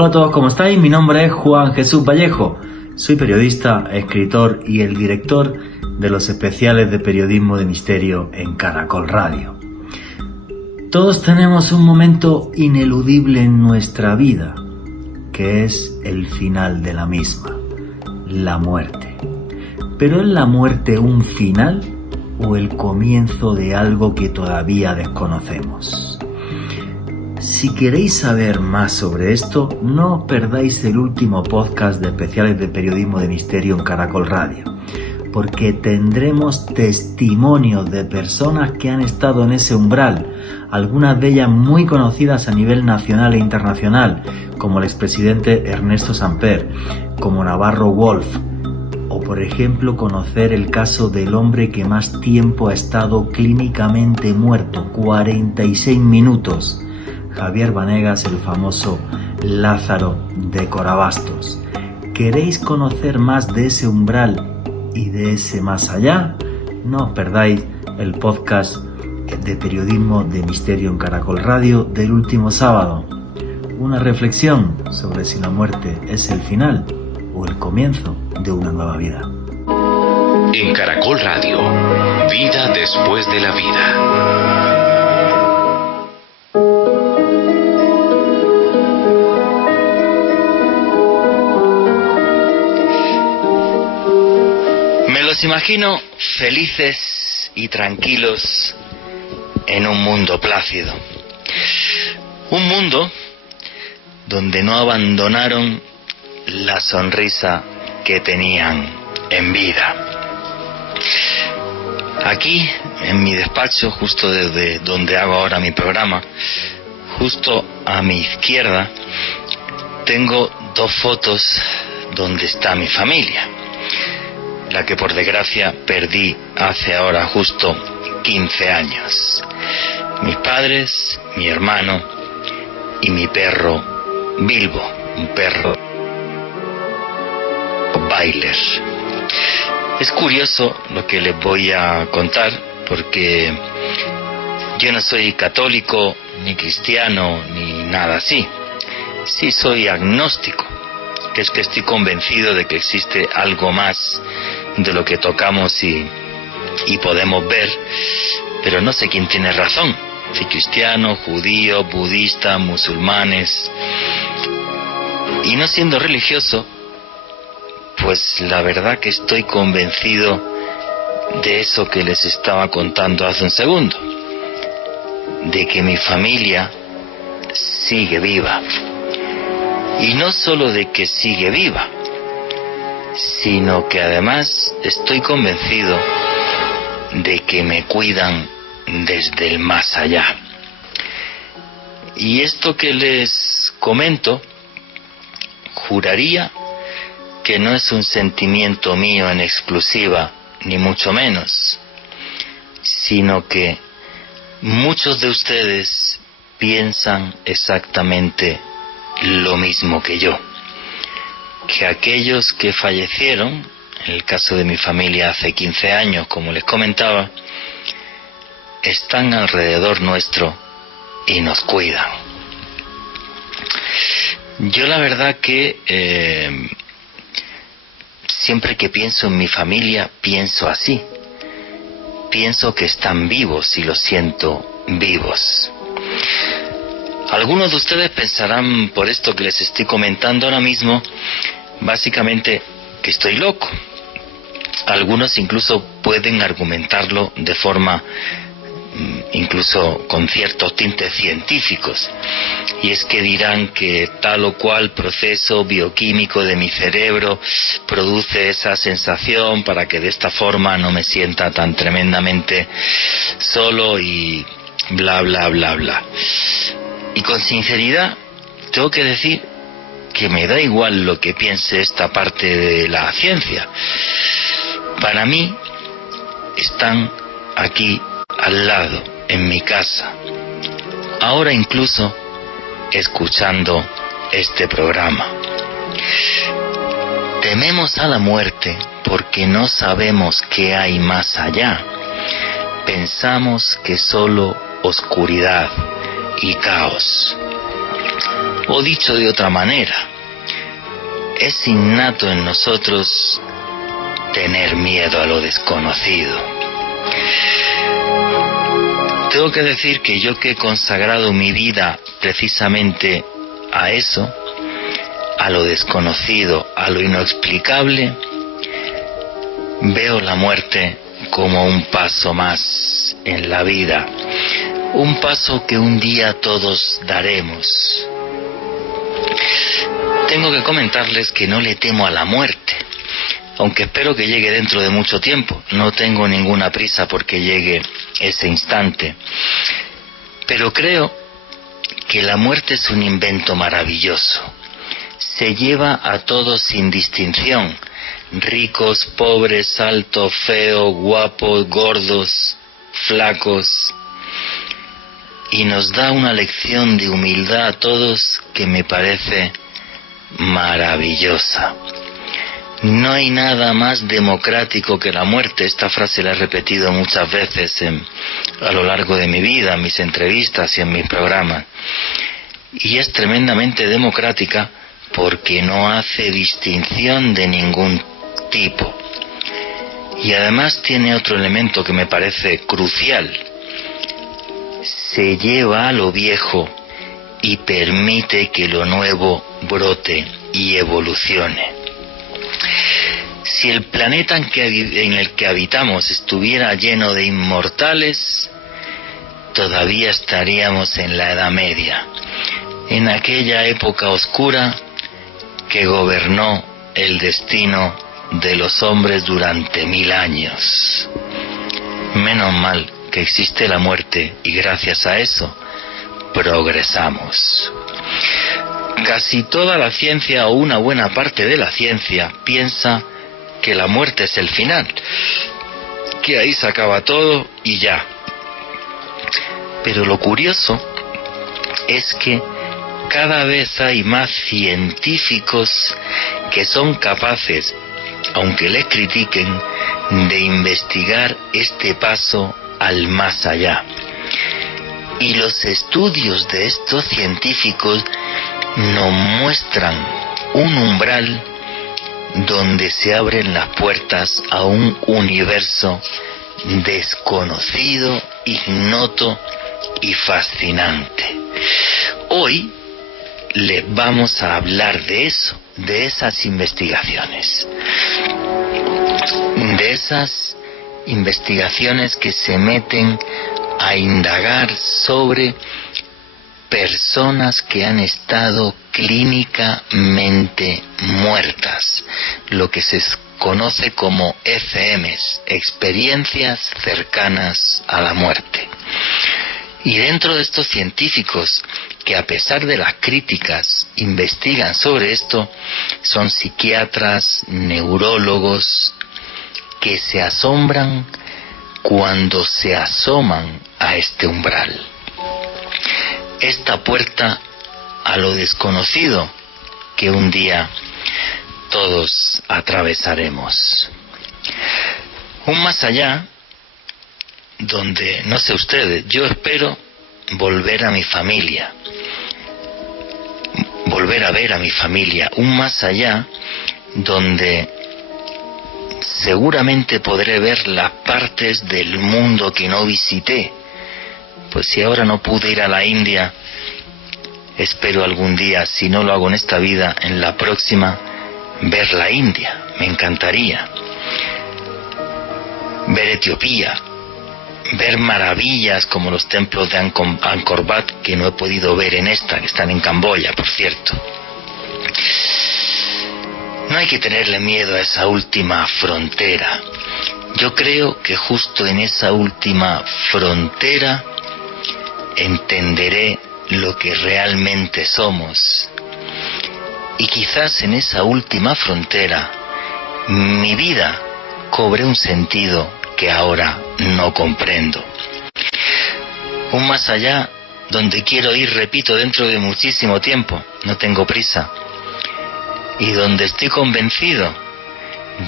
Hola a todos, ¿cómo estáis? Mi nombre es Juan Jesús Vallejo. Soy periodista, escritor y el director de los especiales de periodismo de misterio en Caracol Radio. Todos tenemos un momento ineludible en nuestra vida, que es el final de la misma, la muerte. ¿Pero es la muerte un final o el comienzo de algo que todavía desconocemos? Si queréis saber más sobre esto, no os perdáis el último podcast de especiales de periodismo de misterio en Caracol Radio, porque tendremos testimonios de personas que han estado en ese umbral, algunas de ellas muy conocidas a nivel nacional e internacional, como el expresidente Ernesto Samper, como Navarro Wolf, o por ejemplo conocer el caso del hombre que más tiempo ha estado clínicamente muerto, 46 minutos, Javier Vanegas, el famoso Lázaro de Corabastos. ¿Queréis conocer más de ese umbral y de ese más allá? No os perdáis el podcast de periodismo de misterio en Caracol Radio del último sábado. Una reflexión sobre si la muerte es el final o el comienzo de una nueva vida. En Caracol Radio, vida después de la vida. Los imagino felices y tranquilos en un mundo plácido. Un mundo donde no abandonaron la sonrisa que tenían en vida. Aquí, en mi despacho, justo desde donde hago ahora mi programa, justo a mi izquierda, tengo dos fotos donde está mi familia. La que por desgracia perdí hace ahora justo 15 años. Mis padres, mi hermano y mi perro Bilbo, un perro Bailer. Es curioso lo que les voy a contar porque yo no soy católico, ni cristiano, ni nada así. Sí soy agnóstico, que es que estoy convencido de que existe algo más de lo que tocamos y podemos ver, pero no sé quién tiene razón, si cristianos, judíos, budistas, musulmanes. Y no siendo religioso, pues la verdad que estoy convencido de eso que les estaba contando hace un segundo, de que mi familia sigue viva. Y no solo de que sigue viva, sino que además estoy convencido de que me cuidan desde el más allá. Y esto que les comento, juraría que no es un sentimiento mío en exclusiva, ni mucho menos, sino que muchos de ustedes piensan exactamente lo mismo que yo, que aquellos que fallecieron, en el caso de mi familia hace 15 años, como les comentaba, están alrededor nuestro y nos cuidan. Yo la verdad que siempre que pienso en mi familia, pienso así. Pienso que están vivos y los siento vivos. Algunos de ustedes pensarán, por esto que les estoy comentando ahora mismo, básicamente que estoy loco. Algunos incluso pueden argumentarlo de forma incluso con ciertos tintes científicos, y es que dirán que tal o cual proceso bioquímico de mi cerebro produce esa sensación para que de esta forma no me sienta tan tremendamente solo y bla bla bla bla. Y con sinceridad tengo que decir que me da igual lo que piense esta parte de la ciencia. Para mí están aquí al lado, en mi casa, ahora incluso escuchando este programa. Tememos a la muerte porque no sabemos qué hay más allá. Pensamos que solo oscuridad y caos. O dicho de otra manera, es innato en nosotros tener miedo a lo desconocido. Tengo que decir que yo, que he consagrado mi vida precisamente a eso, a lo desconocido, a lo inexplicable, veo la muerte como un paso más en la vida, un paso que un día todos daremos. Tengo que comentarles que no le temo a la muerte, aunque espero que llegue dentro de mucho tiempo. No tengo ninguna prisa porque llegue ese instante. Pero creo que la muerte es un invento maravilloso. Se lleva a todos sin distinción, ricos, pobres, altos, feos, guapos, gordos, flacos, y nos da una lección de humildad a todos que me parece maravillosa. No hay nada más democrático que la muerte. Esta frase la he repetido muchas veces a lo largo de mi vida, en mis entrevistas y en mis programas. Y es tremendamente democrática porque no hace distinción de ningún tipo. Y además tiene otro elemento que me parece crucial. Se lleva a lo viejo y permite que lo nuevo brote y evolucione. Si el planeta en el que habitamos estuviera lleno de inmortales, todavía estaríamos en la Edad Media, en aquella época oscura que gobernó el destino de los hombres durante 1000 años. Menos mal que existe la muerte y gracias a eso progresamos. Casi toda la ciencia, o una buena parte de la ciencia, piensa que la muerte es el final, que ahí se acaba todo y ya. Pero lo curioso es que cada vez hay más científicos que son capaces, aunque les critiquen, de investigar este paso al más allá. Y los estudios de estos científicos nos muestran un umbral donde se abren las puertas a un universo desconocido, ignoto y fascinante. Hoy les vamos a hablar de eso, de esas investigaciones. De esas investigaciones que se meten a indagar sobre personas que han estado clínicamente muertas, lo que se conoce como ECMs, experiencias cercanas a la muerte. Y dentro de estos científicos que, a pesar de las críticas, investigan sobre esto, son psiquiatras, neurólogos, que se asombran cuando se asoman a este umbral. Esta puerta a lo desconocido que un día todos atravesaremos. Un más allá donde, no sé ustedes, yo espero volver a mi familia, volver a ver a mi familia. Un más allá donde seguramente podré ver las partes del mundo que no visité. Pues si ahora no pude ir a la India, espero algún día, si no lo hago en esta vida, en la próxima, ver la India. Me encantaría. Ver Etiopía, ver maravillas como los templos de Angkor Wat, que no he podido ver en esta, que están en Camboya, por cierto. No hay que tenerle miedo a esa última frontera. Yo creo que justo en esa última frontera entenderé lo que realmente somos. Y quizás en esa última frontera mi vida cobre un sentido que ahora no comprendo. Un más allá donde quiero ir, repito, dentro de muchísimo tiempo, no tengo prisa, y donde estoy convencido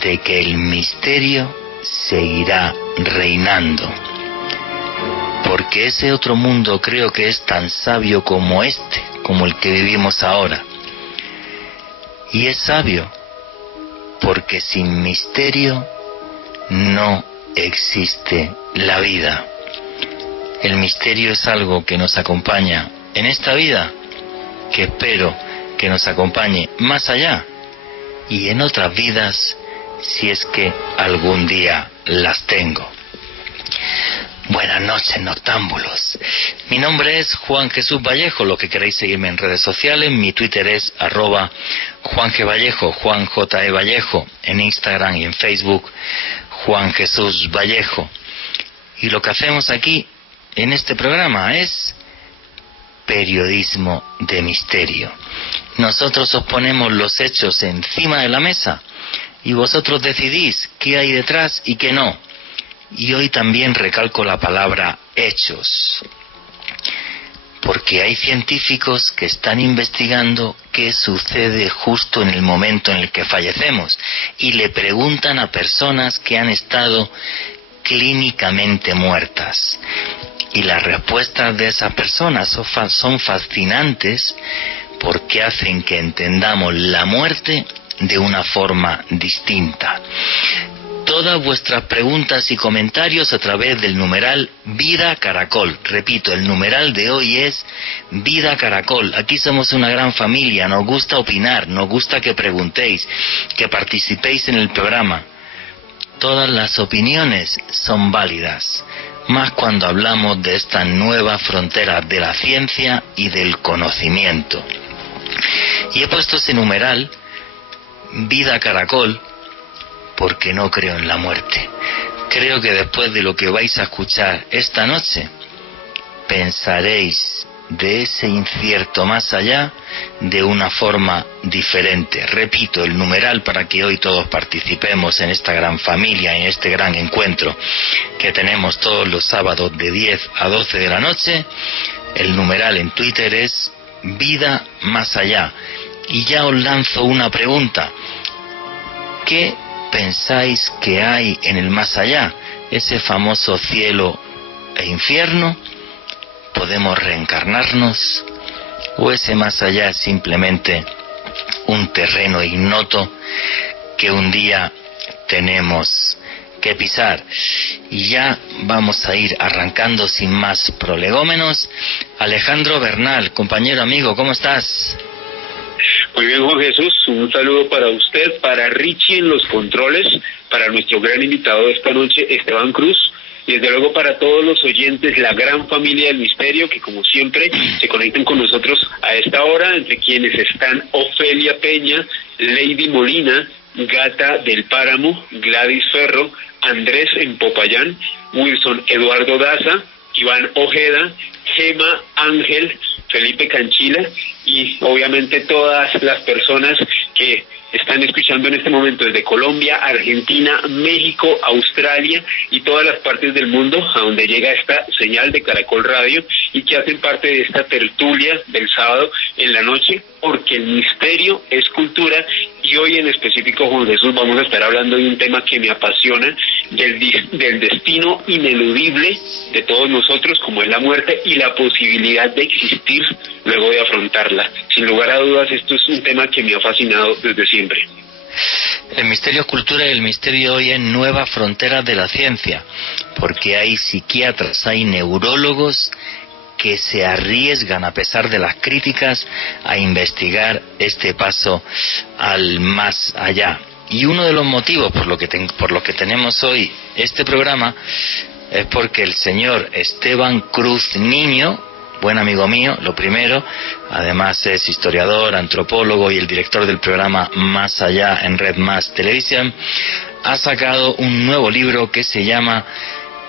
de que el misterio seguirá reinando, porque ese otro mundo creo que es tan sabio como este, como el que vivimos ahora. Y es sabio porque sin misterio no existe la vida. El misterio es algo que nos acompaña en esta vida, que espero que nos acompañe más allá y en otras vidas, si es que algún día las tengo. Buenas noches, noctámbulos. Mi nombre es Juan Jesús Vallejo. Lo que queréis seguirme en redes sociales, mi Twitter es @JuanGVallejo, Juan J. E. Vallejo, en Instagram y en Facebook, Juan Jesús Vallejo. Y lo que hacemos aquí, en este programa, es periodismo de misterio. Nosotros os ponemos los hechos encima de la mesa y vosotros decidís qué hay detrás y qué no. Y hoy también recalco la palabra hechos, porque hay científicos que están investigando qué sucede justo en el momento en el que fallecemos y le preguntan a personas que han estado clínicamente muertas. Y las respuestas de esas personas son fascinantes porque hacen que entendamos la muerte de una forma distinta. Todas vuestras preguntas y comentarios a través del numeral Vida Caracol. Repito, el numeral de hoy es Vida Caracol. Aquí somos una gran familia, nos gusta opinar, nos gusta que preguntéis, que participéis en el programa. Todas las opiniones son válidas, más cuando hablamos de estas nuevas fronteras de la ciencia y del conocimiento. Y he puesto ese numeral, Vida Caracol, porque no creo en la muerte. Creo que después de lo que vais a escuchar esta noche, pensaréis de ese incierto más allá de una forma diferente. Repito, el numeral para que hoy todos participemos en esta gran familia, en este gran encuentro que tenemos todos los sábados de 10 a 12 de la noche. El numeral en Twitter es Vida Más Allá. Y ya os lanzo una pregunta. ¿Qué pensáis que hay en el más allá? Ese famoso cielo e infierno. ¿Podemos reencarnarnos? ¿O ese más allá es simplemente un terreno ignoto que un día tenemos que pisar? Y ya vamos a ir arrancando sin más prolegómenos. Alejandro Bernal, compañero, amigo, ¿cómo estás? Muy bien, Juan Jesús, un saludo para usted, para Richie en los controles, para nuestro gran invitado de esta noche, Esteban Cruz, y desde luego para todos los oyentes, la gran familia del misterio, que como siempre se conectan con nosotros a esta hora, entre quienes están Ofelia Peña, Lady Molina, Gata del Páramo, Gladys Ferro, Andrés en Popayán, Wilson Eduardo Daza, Iván Ojeda, Gema Ángel, Felipe Canchila y obviamente todas las personas que están escuchando en este momento desde Colombia, Argentina, México, Australia y todas las partes del mundo a donde llega esta señal de Caracol Radio y que hacen parte de esta tertulia del sábado en la noche, porque el misterio es cultura. Y hoy en específico, Juan Jesús, vamos a estar hablando de un tema que me apasiona, del destino ineludible de todos nosotros, como es la muerte y la posibilidad de existir luego de afrontarla. Sin lugar a dudas, esto es un tema que me ha fascinado desde siempre. El misterio es cultura y el misterio hoy es nueva frontera de la ciencia, porque hay psiquiatras, hay neurólogos que se arriesgan, a pesar de las críticas, a investigar este paso al más allá. Y uno de los motivos por lo que tenemos hoy este programa es porque el señor Esteban Cruz Niño, buen amigo mío, lo primero, además es historiador, antropólogo y el director del programa Más Allá en Red Más Televisión, ha sacado un nuevo libro que se llama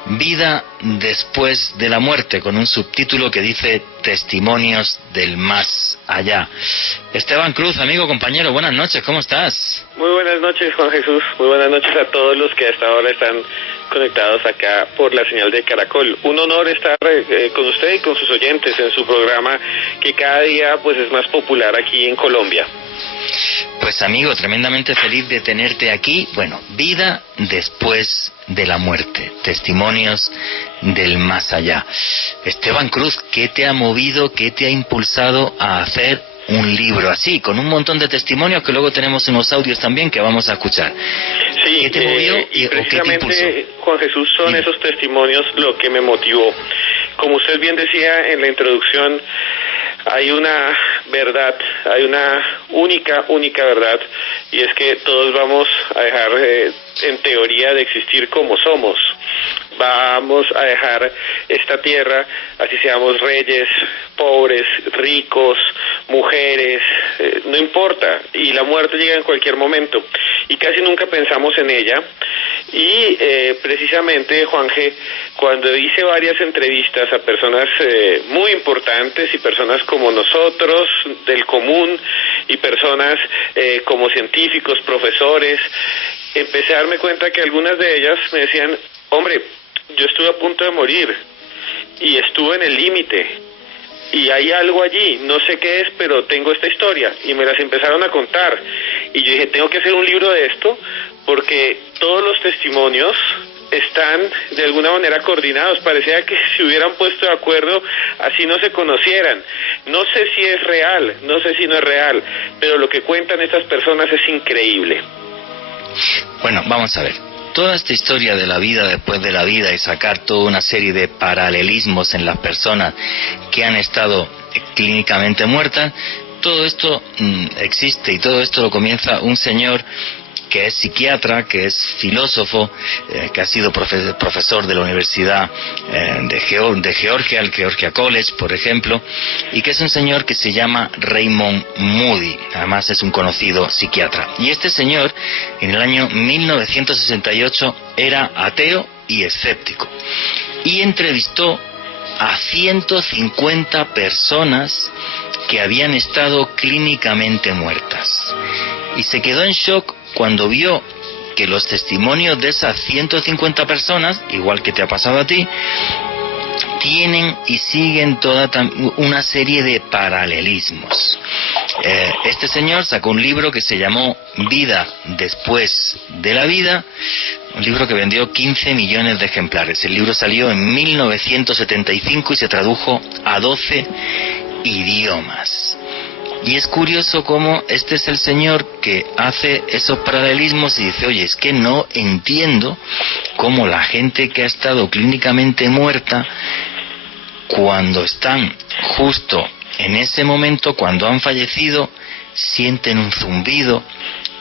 Vida después de la muerte, con un subtítulo que dice Testimonios del más allá. Esteban Cruz, amigo, compañero, buenas noches, ¿cómo estás? Muy buenas noches, Juan Jesús, muy buenas noches a todos los que hasta ahora están conectados acá por la señal de Caracol. Un honor estar con usted y con sus oyentes en su programa que cada día pues es más popular aquí en Colombia. Pues amigo, tremendamente feliz de tenerte aquí. Bueno, vida después de la muerte, testimonios del más allá. Esteban Cruz, ¿qué te ha movido, qué te ha impulsado a hacer un libro así, con un montón de testimonios que luego tenemos unos audios también que vamos a escuchar? Sí, ¿Qué te movió y precisamente, qué te impulsó? Juan Jesús, son esos testimonios lo que me motivó. Como usted bien decía en la introducción, hay una verdad, hay una única verdad, y es que todos vamos a dejar en teoría de existir como somos. Vamos a dejar esta tierra, así seamos reyes, pobres, ricos, mujeres, no importa, y la muerte llega en cualquier momento, y casi nunca pensamos en ella. Y precisamente, Juan G., cuando hice varias entrevistas a personas muy importantes y personas como nosotros, del común, y personas como científicos, profesores, empecé a darme cuenta que algunas de ellas me decían: hombre, yo estuve a punto de morir y estuve en el límite y hay algo allí, no sé qué es, pero tengo esta historia, y me las empezaron a contar, y yo dije, tengo que hacer un libro de esto, porque todos los testimonios están de alguna manera coordinados. Parecía que se hubieran puesto de acuerdo, así no se conocieran. No sé si es real, no sé si no es real, pero lo que cuentan estas personas es increíble. Bueno, vamos a ver. Toda esta historia de la vida después de la vida y sacar toda una serie de paralelismos en las personas que han estado clínicamente muertas, todo esto existe, y todo esto lo comienza un señor que es psiquiatra, que es filósofo, que ha sido profesor de la Universidad de Georgia, el Georgia College, por ejemplo, y que es un señor que se llama Raymond Moody. Además es un conocido psiquiatra. Y este señor, en el año 1968, era ateo y escéptico. Y entrevistó a 150 personas que habían estado clínicamente muertas. Y se quedó en shock cuando vio que los testimonios de esas 150 personas, igual que te ha pasado a ti, tienen y siguen toda una serie de paralelismos. Este señor sacó un libro que se llamó Vida después de la vida, un libro que vendió 15 millones de ejemplares. El libro salió en 1975 y se tradujo a 12 idiomas. Y es curioso cómo este es el señor que hace esos paralelismos y dice, oye, es que no entiendo cómo la gente que ha estado clínicamente muerta, cuando están justo en ese momento, cuando han fallecido, sienten un zumbido,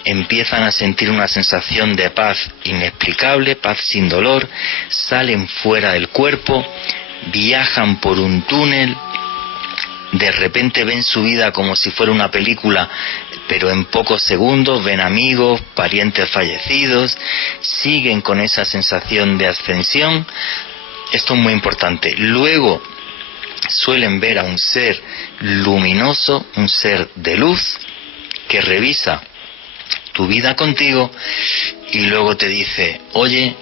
empiezan a sentir una sensación de paz inexplicable, paz sin dolor, salen fuera del cuerpo, viajan por un túnel, de repente ven su vida como si fuera una película, pero en pocos segundos ven amigos, parientes fallecidos, siguen con esa sensación de ascensión. Esto es muy importante. Luego suelen ver a un ser luminoso, un ser de luz, que revisa tu vida contigo y luego te dice, oye,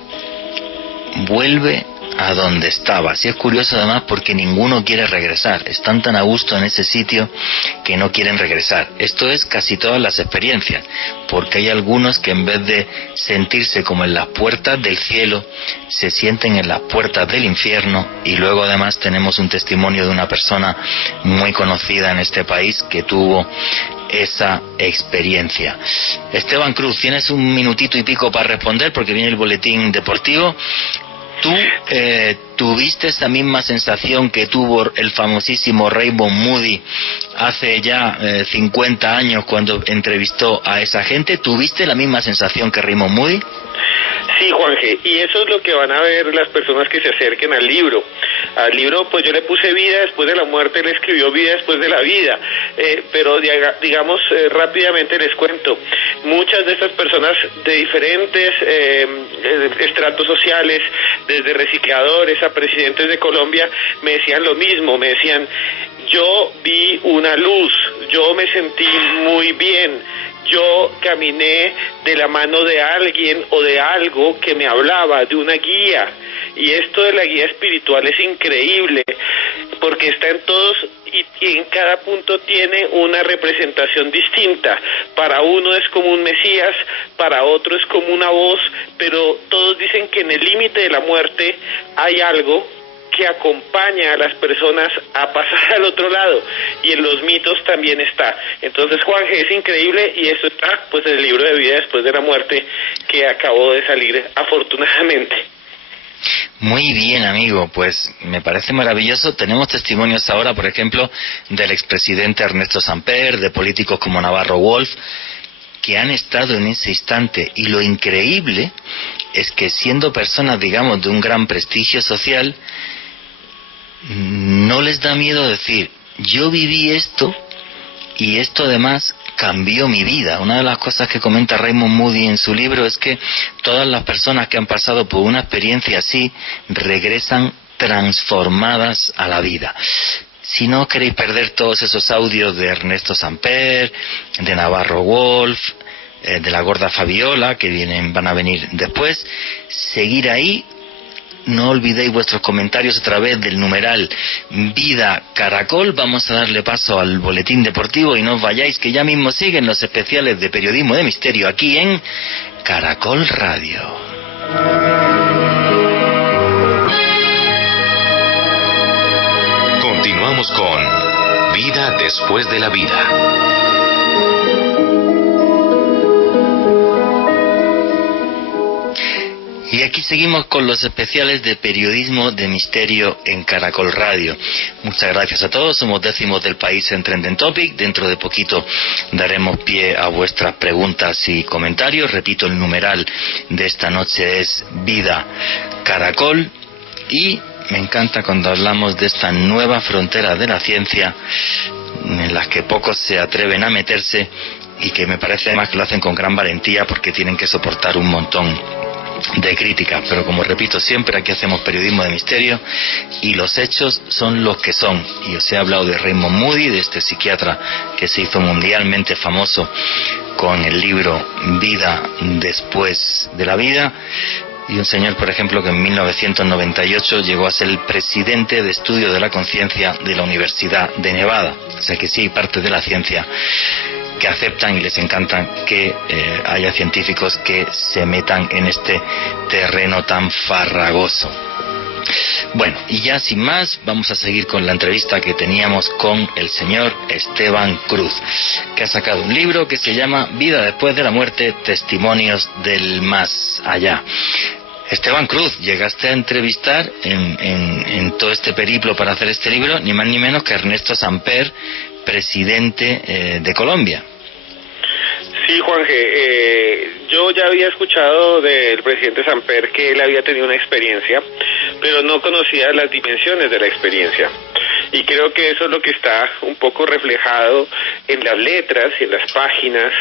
vuelve a donde estabas. Y es curioso además porque ninguno quiere regresar, están tan a gusto en ese sitio que no quieren regresar. Esto es casi todas las experiencias, porque hay algunos que en vez de sentirse como en las puertas del cielo, se sienten en las puertas del infierno. Y luego además tenemos un testimonio de una persona muy conocida en este país que tuvo esa experiencia. Esteban Cruz, tienes un minutito y pico para responder porque viene el boletín deportivo. ¿Tú tuviste esa misma sensación que tuvo el famosísimo Raymond Moody hace ya 50 años cuando entrevistó a esa gente? ¿Tuviste la misma sensación que Raymond Moody? Sí, Juan G., y eso es lo que van a ver las personas que se acerquen al libro. Al libro, pues yo le puse vida después de la muerte, él escribió vida después de la vida, pero digamos, rápidamente les cuento, muchas de estas personas de diferentes estratos sociales, desde recicladores a presidentes de Colombia, me decían lo mismo, me decían, yo vi una luz, yo me sentí muy bien, yo caminé de la mano de alguien o de algo que me hablaba, de una guía. Y esto de la guía espiritual es increíble, porque está en todos y en cada punto tiene una representación distinta. Para uno es como un Mesías, para otro es como una voz, pero todos dicen que en el límite de la muerte hay algo que acompaña a las personas a pasar al otro lado, y en los mitos también está. Entonces, Juanje, es increíble, y esto está pues en el libro de Vida después de la muerte, que acabó de salir afortunadamente. Muy bien, amigo, pues me parece maravilloso. Tenemos testimonios ahora, por ejemplo, del expresidente Ernesto Samper, de políticos como Navarro Wolf, que han estado en ese instante, y lo increíble es que siendo personas, digamos, de un gran prestigio social, no les da miedo decir, yo viví esto y esto además cambió mi vida. Una de las cosas que comenta Raymond Moody en su libro es que todas las personas que han pasado por una experiencia así regresan transformadas a la vida. Si no queréis perder todos esos audios de Ernesto Samper, de Navarro Wolf, de la gorda Fabiola, que van a venir después, seguir ahí. No olvidéis vuestros comentarios a través del numeral Vida Caracol. Vamos a darle paso al boletín deportivo y no os vayáis, que ya mismo siguen los especiales de Periodismo de Misterio aquí en Caracol Radio. Continuamos con Vida después de la vida. Y aquí seguimos con los especiales de Periodismo de Misterio en Caracol Radio. Muchas gracias a todos, somos décimos del país en Trending Topic. Dentro de poquito daremos pie a vuestras preguntas y comentarios. Repito, el numeral de esta noche es Vida Caracol. Y me encanta cuando hablamos de esta nueva frontera de la ciencia, en las que pocos se atreven a meterse, y que me parece además que lo hacen con gran valentía, porque tienen que soportar un montón de críticas. Pero como repito siempre, aquí hacemos periodismo de misterio y los hechos son los que son. Y os he hablado de Raymond Moody, de este psiquiatra que se hizo mundialmente famoso con el libro Vida después de la vida, y un señor, por ejemplo, que en 1998 llegó a ser el presidente de estudio de la conciencia de la Universidad de Nevada. O sea que sí, parte de la ciencia que aceptan y les encanta que haya científicos que se metan en este terreno tan farragoso. Bueno, y ya sin más, vamos a seguir con la entrevista que teníamos con el señor Esteban Cruz, que ha sacado un libro que se llama Vida después de la muerte, testimonios del más allá. Esteban Cruz, llegaste a entrevistar en todo este periplo para hacer este libro, ni más ni menos que Ernesto Samper, presidente de Colombia. Sí, Juanje, yo ya había escuchado del presidente Samper que él había tenido una experiencia, pero no conocía las dimensiones de la experiencia. Y creo que eso es lo que está un poco reflejado en las letras y en las páginas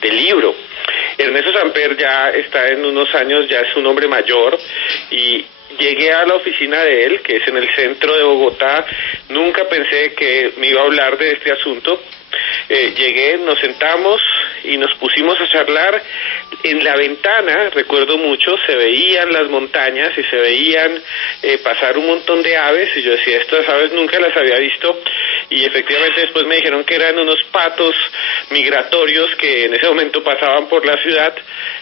del libro. Ernesto Samper ya está en unos años, ya es un hombre mayor, y llegué a la oficina de él, que es en el centro de Bogotá. Nunca pensé que me iba a hablar de este asunto. Llegué, nos sentamos y nos pusimos a charlar. En la ventana, recuerdo mucho, se veían las montañas y se veían pasar un montón de aves, y yo decía, estas aves nunca las había visto, y efectivamente después me dijeron que eran unos patos migratorios que en ese momento pasaban por la ciudad.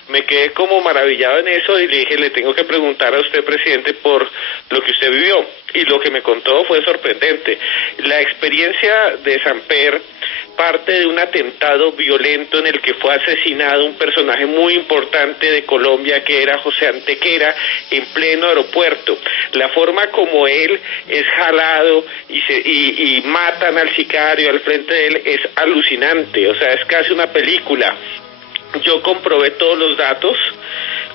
Me quedé como maravillado en eso y le dije, le tengo que preguntar a usted, presidente, por lo que usted vivió, y lo que me contó fue sorprendente. La experiencia de Samper parte de un atentado violento en el que fue asesinado un personaje muy importante de Colombia, que era José Antequera, en pleno aeropuerto. La forma como él es jalado y matan al sicario al frente de él es alucinante, o sea, es casi una película. Yo comprobé todos los datos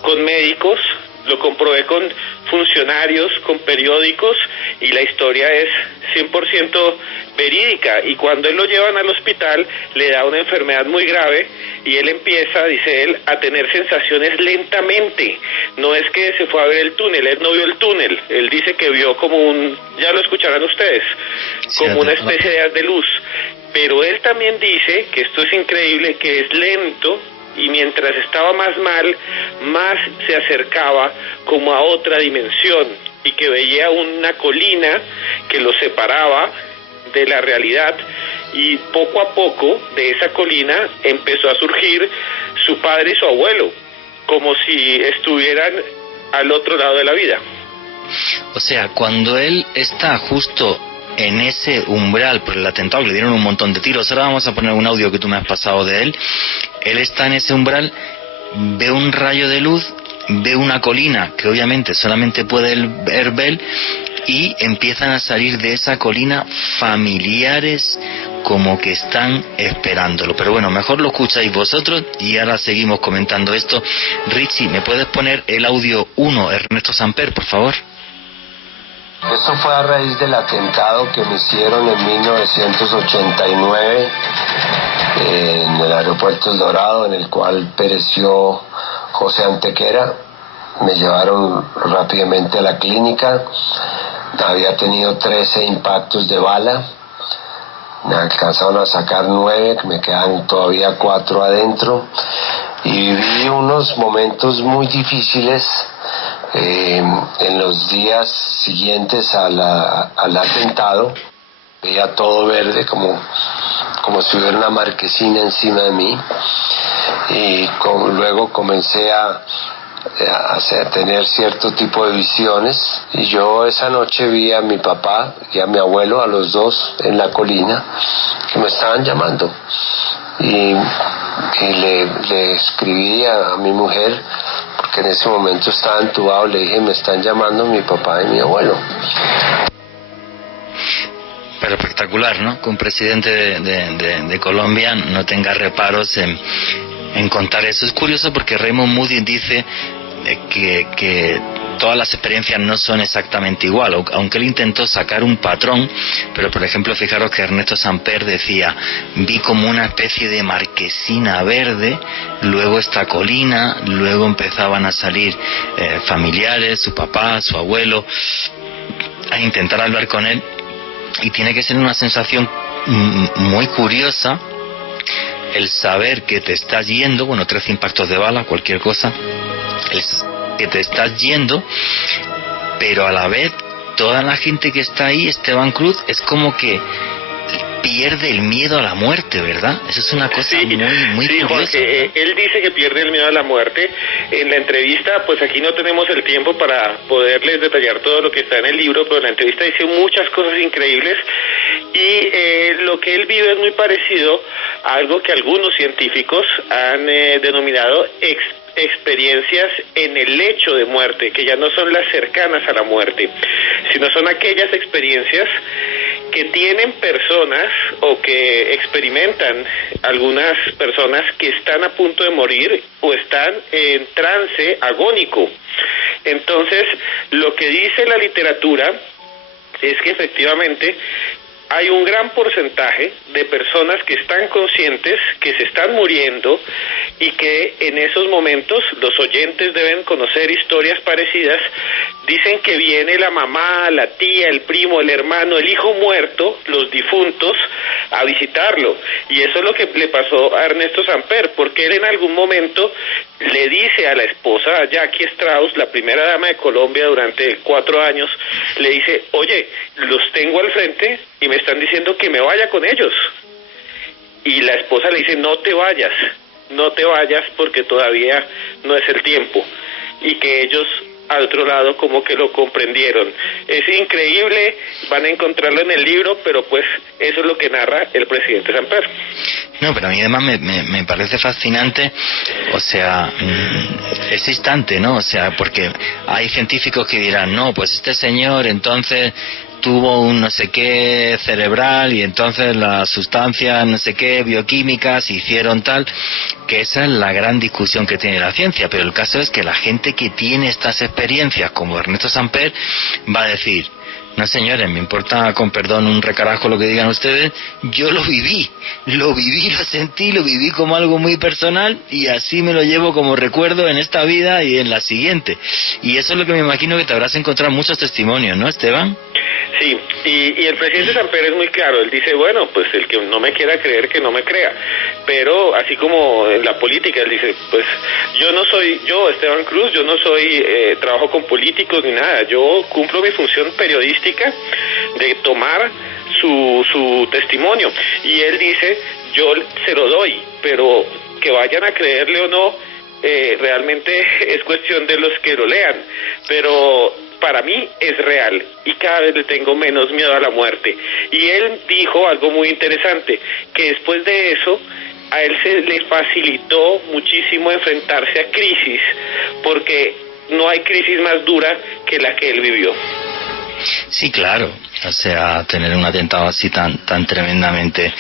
con médicos, lo comprobé con funcionarios, con periódicos, y la historia es 100% verídica. Y cuando él lo llevan al hospital, le da una enfermedad muy grave y él empieza, dice él, a tener sensaciones lentamente. No es que se fue a ver el túnel, él no vio el túnel, él dice que vio como ya lo escucharán ustedes, como una especie de haz de luz. Pero él también dice, que esto es increíble, que es lento, y mientras estaba más mal, más se acercaba como a otra dimensión, y que veía una colina que lo separaba de la realidad, y poco a poco de esa colina empezó a surgir su padre y su abuelo, como si estuvieran al otro lado de la vida. O sea, cuando él está justo en ese umbral por el atentado, le dieron un montón de tiros. Ahora vamos a poner un audio que tú me has pasado de él. Él está en ese umbral, ve un rayo de luz, ve una colina que obviamente solamente puede ver, y empiezan a salir de esa colina familiares como que están esperándolo. Pero bueno, mejor lo escucháis vosotros y ahora seguimos comentando esto. Richie, ¿me puedes poner el audio 1, Ernesto Samper, por favor? Esto fue a raíz del atentado que me hicieron en 1989 en el aeropuerto El Dorado, en el cual pereció José Antequera. Me llevaron rápidamente a la clínica. Había tenido 13 impactos de bala. Me alcanzaron a sacar 9, me quedan todavía 4 adentro. Y viví unos momentos muy difíciles en los días siguientes al atentado. Veía todo verde, como si hubiera una marquesina encima de mí. Y luego comencé a tener cierto tipo de visiones, y yo esa noche vi a mi papá y a mi abuelo, a los dos en la colina, que me estaban llamando, y le escribí a mi mujer, porque en ese momento estaba entubado, le dije: me están llamando mi papá y mi abuelo. Pero espectacular, ¿no? Que un presidente de Colombia no tenga reparos en contar eso. Es curioso porque Raymond Moody dice que todas las experiencias no son exactamente igual, aunque él intentó sacar un patrón. Pero por ejemplo, fijaros que Ernesto Samper decía: vi como una especie de marquesina verde, luego esta colina, luego empezaban a salir familiares, su papá, su abuelo, a intentar hablar con él, y tiene que ser una sensación muy curiosa el saber que te estás yendo, 13 impactos de bala, cualquier cosa, que te estás yendo, pero a la vez toda la gente que está ahí, Esteban Cruz, es como que pierde el miedo a la muerte, ¿verdad? Eso es una cosa muy curiosa. Jorge, él dice que pierde el miedo a la muerte. En la entrevista, pues aquí no tenemos el tiempo para poderles detallar todo lo que está en el libro, pero en la entrevista dice muchas cosas increíbles, y lo que él vive es muy parecido a algo que algunos científicos han denominado experiencias en el lecho de muerte, que ya no son las cercanas a la muerte, sino son aquellas experiencias que tienen personas o que experimentan algunas personas que están a punto de morir o están en trance agónico. Entonces, lo que dice la literatura es que efectivamente hay un gran porcentaje de personas que están conscientes que se están muriendo, y que en esos momentos los oyentes deben conocer historias parecidas. Dicen que viene la mamá, la tía, el primo, el hermano, el hijo muerto, los difuntos, a visitarlo. Y eso es lo que le pasó a Ernesto Samper, porque él en algún momento le dice a la esposa, a Jackie Strauss, la primera dama de Colombia durante 4 años, le dice: oye, los tengo al frente y me están diciendo que me vaya con ellos. Y la esposa le dice: no te vayas porque todavía no es el tiempo. Y que ellos al otro lado como que lo comprendieron. Es increíble, van a encontrarlo en el libro, pero pues eso es lo que narra el presidente Samper. No, pero a mí además me parece fascinante, o sea, ese instante, ¿no? O sea, porque hay científicos que dirán: no, pues este señor entonces tuvo un no sé qué cerebral y entonces las sustancias no sé qué bioquímicas hicieron tal, que esa es la gran discusión que tiene la ciencia. Pero el caso es que la gente que tiene estas experiencias, como Ernesto Samper, va a decir: no señores, me importa con perdón un recarajo lo que digan ustedes, yo lo viví, lo sentí, lo viví como algo muy personal, y así me lo llevo como recuerdo en esta vida y en la siguiente. Y eso es lo que me imagino que te habrás encontrado muchos testimonios, ¿no, Esteban? Sí, y el presidente Samper es muy claro. Él dice: bueno, pues el que no me quiera creer, que no me crea. Pero así como en la política, él dice: pues yo, Esteban Cruz, yo no soy, trabajo con políticos ni nada, yo cumplo mi función periodística periodística de tomar su testimonio. Y él dice, yo se lo doy, pero que vayan a creerle o no, realmente es cuestión de los que lo lean, pero para mí es real y cada vez le tengo menos miedo a la muerte. Y él dijo algo muy interesante, que después de eso a él se le facilitó muchísimo enfrentarse a crisis, porque no hay crisis más dura que la que él vivió. Sí, claro. O sea, tener un atentado así tan tremendamente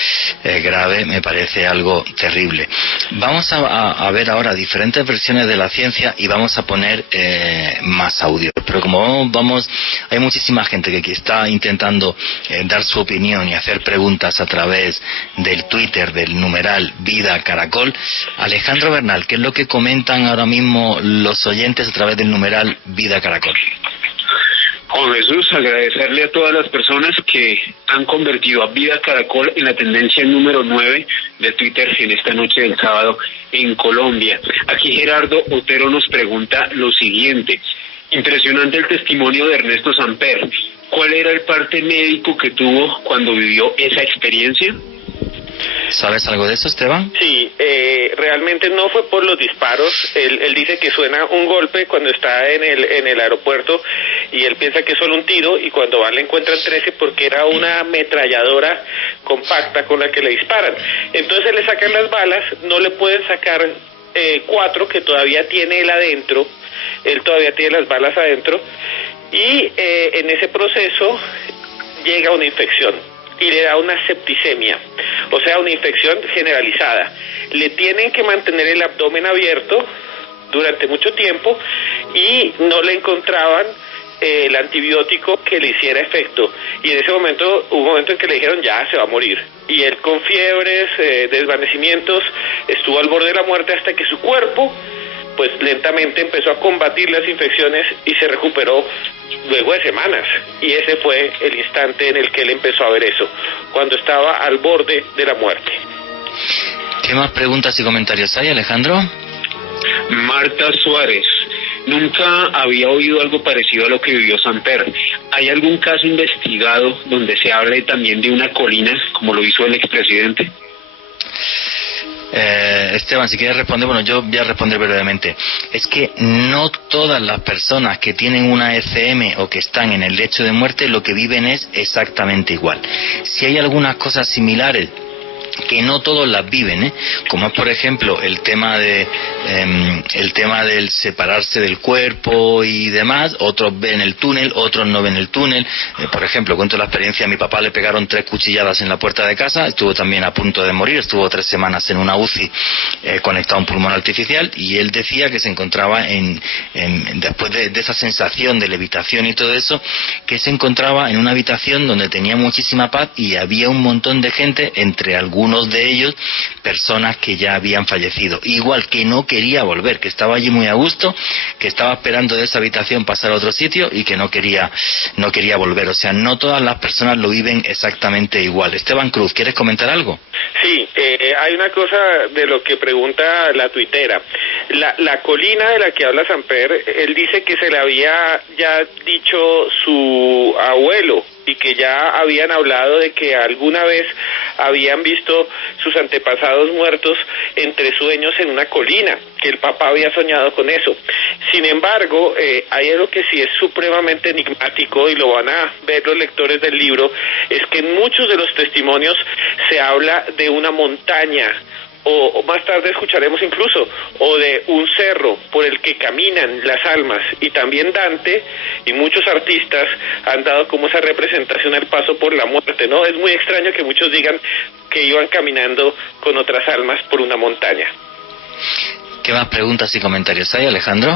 grave me parece algo terrible. Vamos a ver ahora diferentes versiones de la ciencia y vamos a poner más audio. Pero como hay muchísima gente que está intentando dar su opinión y hacer preguntas a través del Twitter, del numeral Vida Caracol. Alejandro Bernal, ¿qué es lo que comentan ahora mismo los oyentes a través del numeral Vida Caracol? Juan Jesús, agradecerle a todas las personas que han convertido a Vida Caracol en la tendencia número 9 de Twitter en esta noche del sábado en Colombia. Aquí Gerardo Otero nos pregunta lo siguiente: impresionante el testimonio de Ernesto Samper. ¿Cuál era el parte médico que tuvo cuando vivió esa experiencia? ¿Sabes algo de eso, Esteban? Sí, realmente no fue por los disparos. Él dice que suena un golpe cuando está en el aeropuerto y él piensa que es solo un tiro, y cuando van le encuentran 13 porque era una ametralladora compacta con la que le disparan. Entonces le sacan las balas, no le pueden sacar 4 que todavía tiene él adentro. Él todavía tiene las balas adentro y en ese proceso llega una infección y le da una septicemia, o sea, una infección generalizada. Le tienen que mantener el abdomen abierto durante mucho tiempo y no le encontraban el antibiótico que le hiciera efecto. Y en ese momento, hubo un momento en que le dijeron ya se va a morir. Y él con fiebres, desvanecimientos, estuvo al borde de la muerte hasta que su cuerpo pues lentamente empezó a combatir las infecciones y se recuperó luego de semanas. Y ese fue el instante en el que él empezó a ver eso, cuando estaba al borde de la muerte. ¿Qué más preguntas y comentarios hay, Alejandro? Marta Suárez: nunca había oído algo parecido a lo que vivió Samper. ¿Hay algún caso investigado donde se hable también de una colina, como lo hizo el expresidente? Esteban, si quieres responder, bueno, yo voy a responder brevemente. Es que no todas las personas que tienen una ECM o que están en el lecho de muerte lo que viven es exactamente igual. Si hay algunas cosas similares que no todos las viven, como es por ejemplo el tema del separarse del cuerpo y demás. Otros ven el túnel, otros no ven el túnel. Por ejemplo, cuento la experiencia: a mi papá le pegaron 3 cuchilladas en la puerta de casa, estuvo también a punto de morir, estuvo 3 semanas en una UCI conectado a un pulmón artificial, y él decía que se encontraba después de esa sensación de levitación y todo eso, que se encontraba en una habitación donde tenía muchísima paz y había un montón de gente, entre algunos de ellos personas que ya habían fallecido, igual que no quería volver, que estaba allí muy a gusto, que estaba esperando de esa habitación pasar a otro sitio y que no quería volver. O sea, no todas las personas lo viven exactamente igual. Esteban Cruz, ¿quieres comentar algo? Sí, hay una cosa de lo que pregunta la tuitera. La colina de la que habla Samper, él dice que se le había ya dicho su abuelo y que ya habían hablado de que alguna vez habían visto sus antepasados muertos entre sueños en una colina, que el papá había soñado con eso. Sin embargo, hay algo que sí es supremamente enigmático, y lo van a ver los lectores del libro, es que en muchos de los testimonios se habla de una montaña, o más tarde escucharemos incluso, o de un cerro por el que caminan las almas. Y también Dante y muchos artistas han dado como esa representación al paso por la muerte, ¿no? Es muy extraño que muchos digan que iban caminando con otras almas por una montaña. ¿Qué más preguntas y comentarios hay, Alejandro?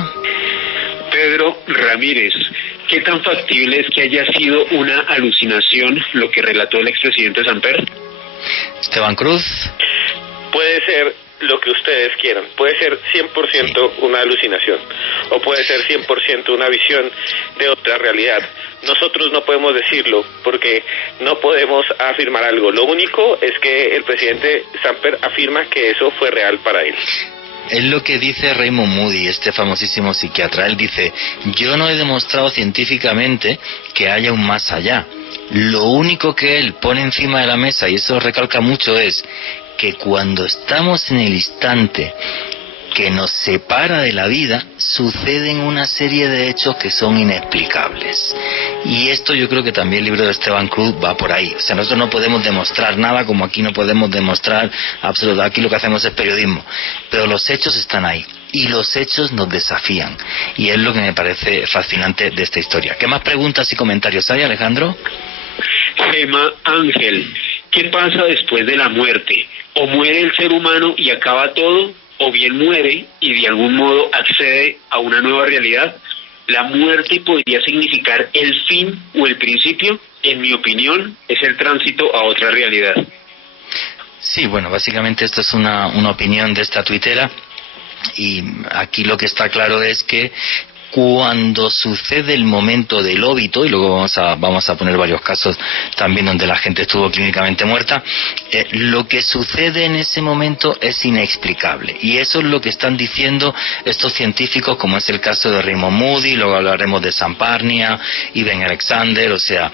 Pedro Ramírez: ¿qué tan factible es que haya sido una alucinación lo que relató el expresidente Samper? Esteban Cruz: puede ser lo que ustedes quieran. Puede ser 100% una alucinación, o puede ser 100% una visión de otra realidad. Nosotros no podemos decirlo porque no podemos afirmar algo. Lo único es que el presidente Samper afirma que eso fue real para él. Es lo que dice Raymond Moody, este famosísimo psiquiatra. Él dice: yo no he demostrado científicamente que haya un más allá. Lo único que él pone encima de la mesa, y eso recalca mucho, es que cuando estamos en el instante que nos separa de la vida, suceden una serie de hechos que son inexplicables. Y esto yo creo que también el libro de Esteban Cruz va por ahí. O sea, nosotros no podemos demostrar nada, como aquí no podemos demostrar absolutamente. Aquí lo que hacemos es periodismo. Pero los hechos están ahí. Y los hechos nos desafían. Y es lo que me parece fascinante de esta historia. ¿Qué más preguntas y comentarios hay, Alejandro? Gema Ángel, ¿qué pasa después de la muerte? ¿O muere el ser humano y acaba todo? ¿O bien muere y de algún modo accede a una nueva realidad? ¿La muerte podría significar el fin o el principio? En mi opinión, es el tránsito a otra realidad. Sí, bueno, básicamente esto es una opinión de esta tuitera, y aquí lo que está claro es que cuando sucede el momento del óbito, y luego vamos a poner varios casos también donde la gente estuvo clínicamente muerta, lo que sucede en ese momento es inexplicable, y eso es lo que están diciendo estos científicos, como es el caso de Raymond Moody. Luego hablaremos de Sam Parnia y Ben Alexander, o sea,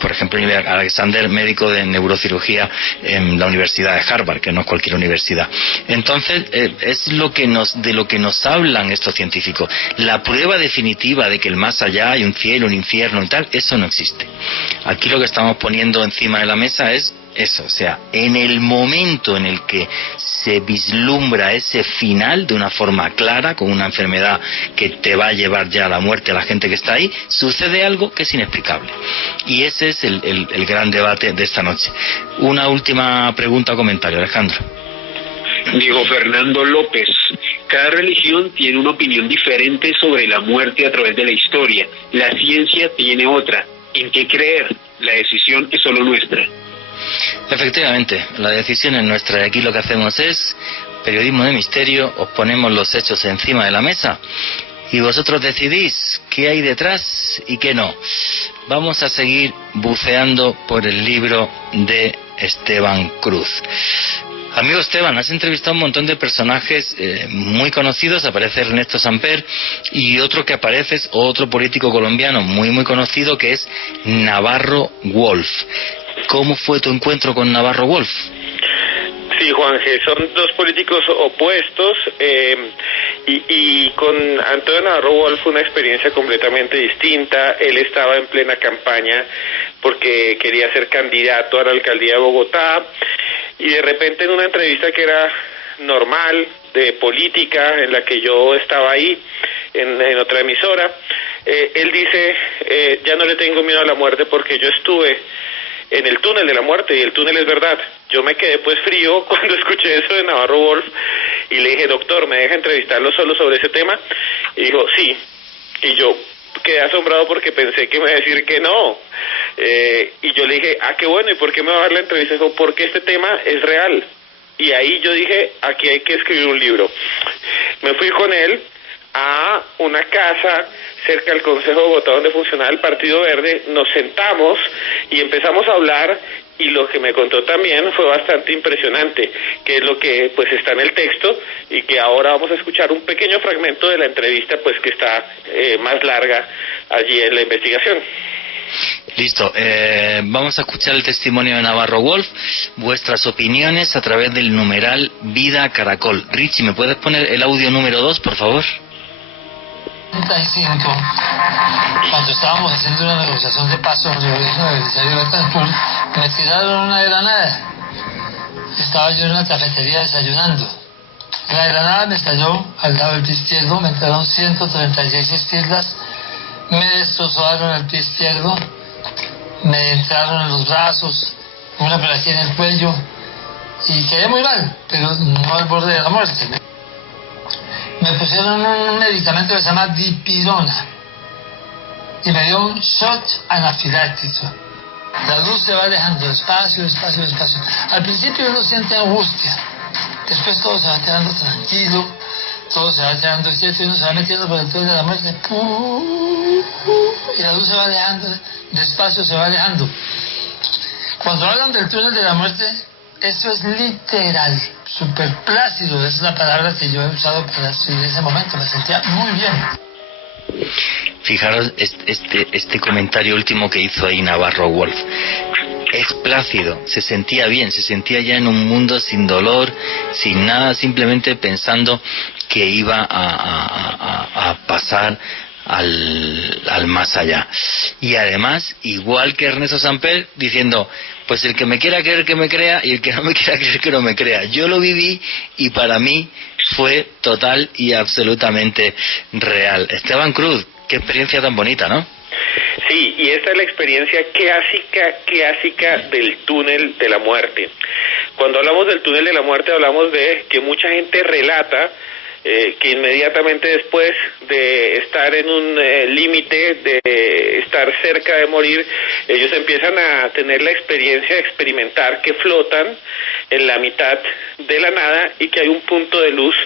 por ejemplo, Ben Alexander, médico de neurocirugía en la Universidad de Harvard, que no es cualquier universidad. Entonces, es de lo que nos hablan estos científicos. La prueba definitiva de que el más allá hay un cielo, un infierno y tal, eso no existe. Aquí lo que estamos poniendo encima de la mesa es eso, o sea, en el momento en el que se vislumbra ese final de una forma clara, con una enfermedad que te va a llevar ya a la muerte a la gente que está ahí, sucede algo que es inexplicable. Y ese es el gran debate de esta noche. Una última pregunta o comentario, Alejandro. Diego Fernando López, cada religión tiene una opinión diferente sobre la muerte a través de la historia. La ciencia tiene otra. ¿En qué creer? La decisión es solo nuestra. Efectivamente, la decisión es nuestra, y aquí lo que hacemos es periodismo de misterio. Os ponemos los hechos encima de la mesa y vosotros decidís qué hay detrás y qué no. Vamos a seguir buceando por el libro de Esteban Cruz. Amigo Esteban, has entrevistado a un montón de personajes muy conocidos. Aparece Ernesto Samper, y otro que aparece es otro político colombiano muy conocido, que es Navarro Wolf. ¿Cómo fue tu encuentro con Navarro Wolf? Sí, Juanje, son dos políticos opuestos, y con Antonio Navarro Wolf fue una experiencia completamente distinta. Él estaba en plena campaña porque quería ser candidato a la alcaldía de Bogotá, y de repente en una entrevista que era normal, de política, en la que yo estaba ahí, en otra emisora, él dice, ya no le tengo miedo a la muerte porque yo estuve en el túnel de la muerte, y el túnel es verdad. Yo me quedé pues frío cuando escuché eso de Navarro Wolf, y le dije: doctor, ¿me deja entrevistarlo solo sobre ese tema? Y dijo: sí. Y yo quedé asombrado porque pensé que me iba a decir que no. Y yo le dije: ah, qué bueno, ¿y por qué me va a dar la entrevista? Dijo: porque este tema es real. Y ahí yo dije: aquí hay que escribir un libro. Me fui con él a una casa cerca del Consejo de Bogotá donde funcionaba el Partido Verde. Nos sentamos y empezamos a hablar, y lo que me contó también fue bastante impresionante, que es lo que pues está en el texto, y que ahora vamos a escuchar un pequeño fragmento de la entrevista, pues que está más larga allí en la investigación. Listo, vamos a escuchar el testimonio de Navarro Wolf, vuestras opiniones a través del numeral Vida Caracol. Richie, ¿me puedes poner el audio número 2, por favor? 35, cuando estábamos haciendo una negociación de paz sobre el origen del Belisario de Betancourt, me tiraron una granada. Estaba yo en una cafetería desayunando. La granada me estalló al lado del pie izquierdo, me entraron 136 estirlas, me destrozaron el pie izquierdo, me entraron en los brazos, una por aquí en el cuello, y quedé muy mal, pero no al borde de la muerte. Me pusieron un medicamento que se llama dipirona y me dio un shot anafiláctico. La luz se va alejando despacio. Al principio uno siente angustia, después todo se va quedando tranquilo, todo se va quedando quieto, y uno se va metiendo por el túnel de la muerte, y la luz se va alejando, despacio se va alejando. Cuando hablan del túnel de la muerte, eso es literal. súper plácido, es la palabra que yo he usado para describir ese momento, me sentía muy bien. Fijaros este comentario último que hizo ahí Navarro Wolf. Es plácido, se sentía bien, se sentía ya en un mundo sin dolor, sin nada, simplemente pensando que iba a pasar al más allá. Y además, igual que Ernesto Samper, diciendo, pues el que me quiera creer que me crea, y el que no me quiera creer que no me crea. Yo lo viví y para mí fue total y absolutamente real. Esteban Cruz, qué experiencia tan bonita, ¿no? Sí, y esta es la experiencia clásica del túnel de la muerte. Cuando hablamos del túnel de la muerte, hablamos de que mucha gente relata que inmediatamente después de estar en un límite, de estar cerca de morir, ellos empiezan a tener la experiencia de experimentar que flotan en la mitad de la nada y que hay un punto de luz.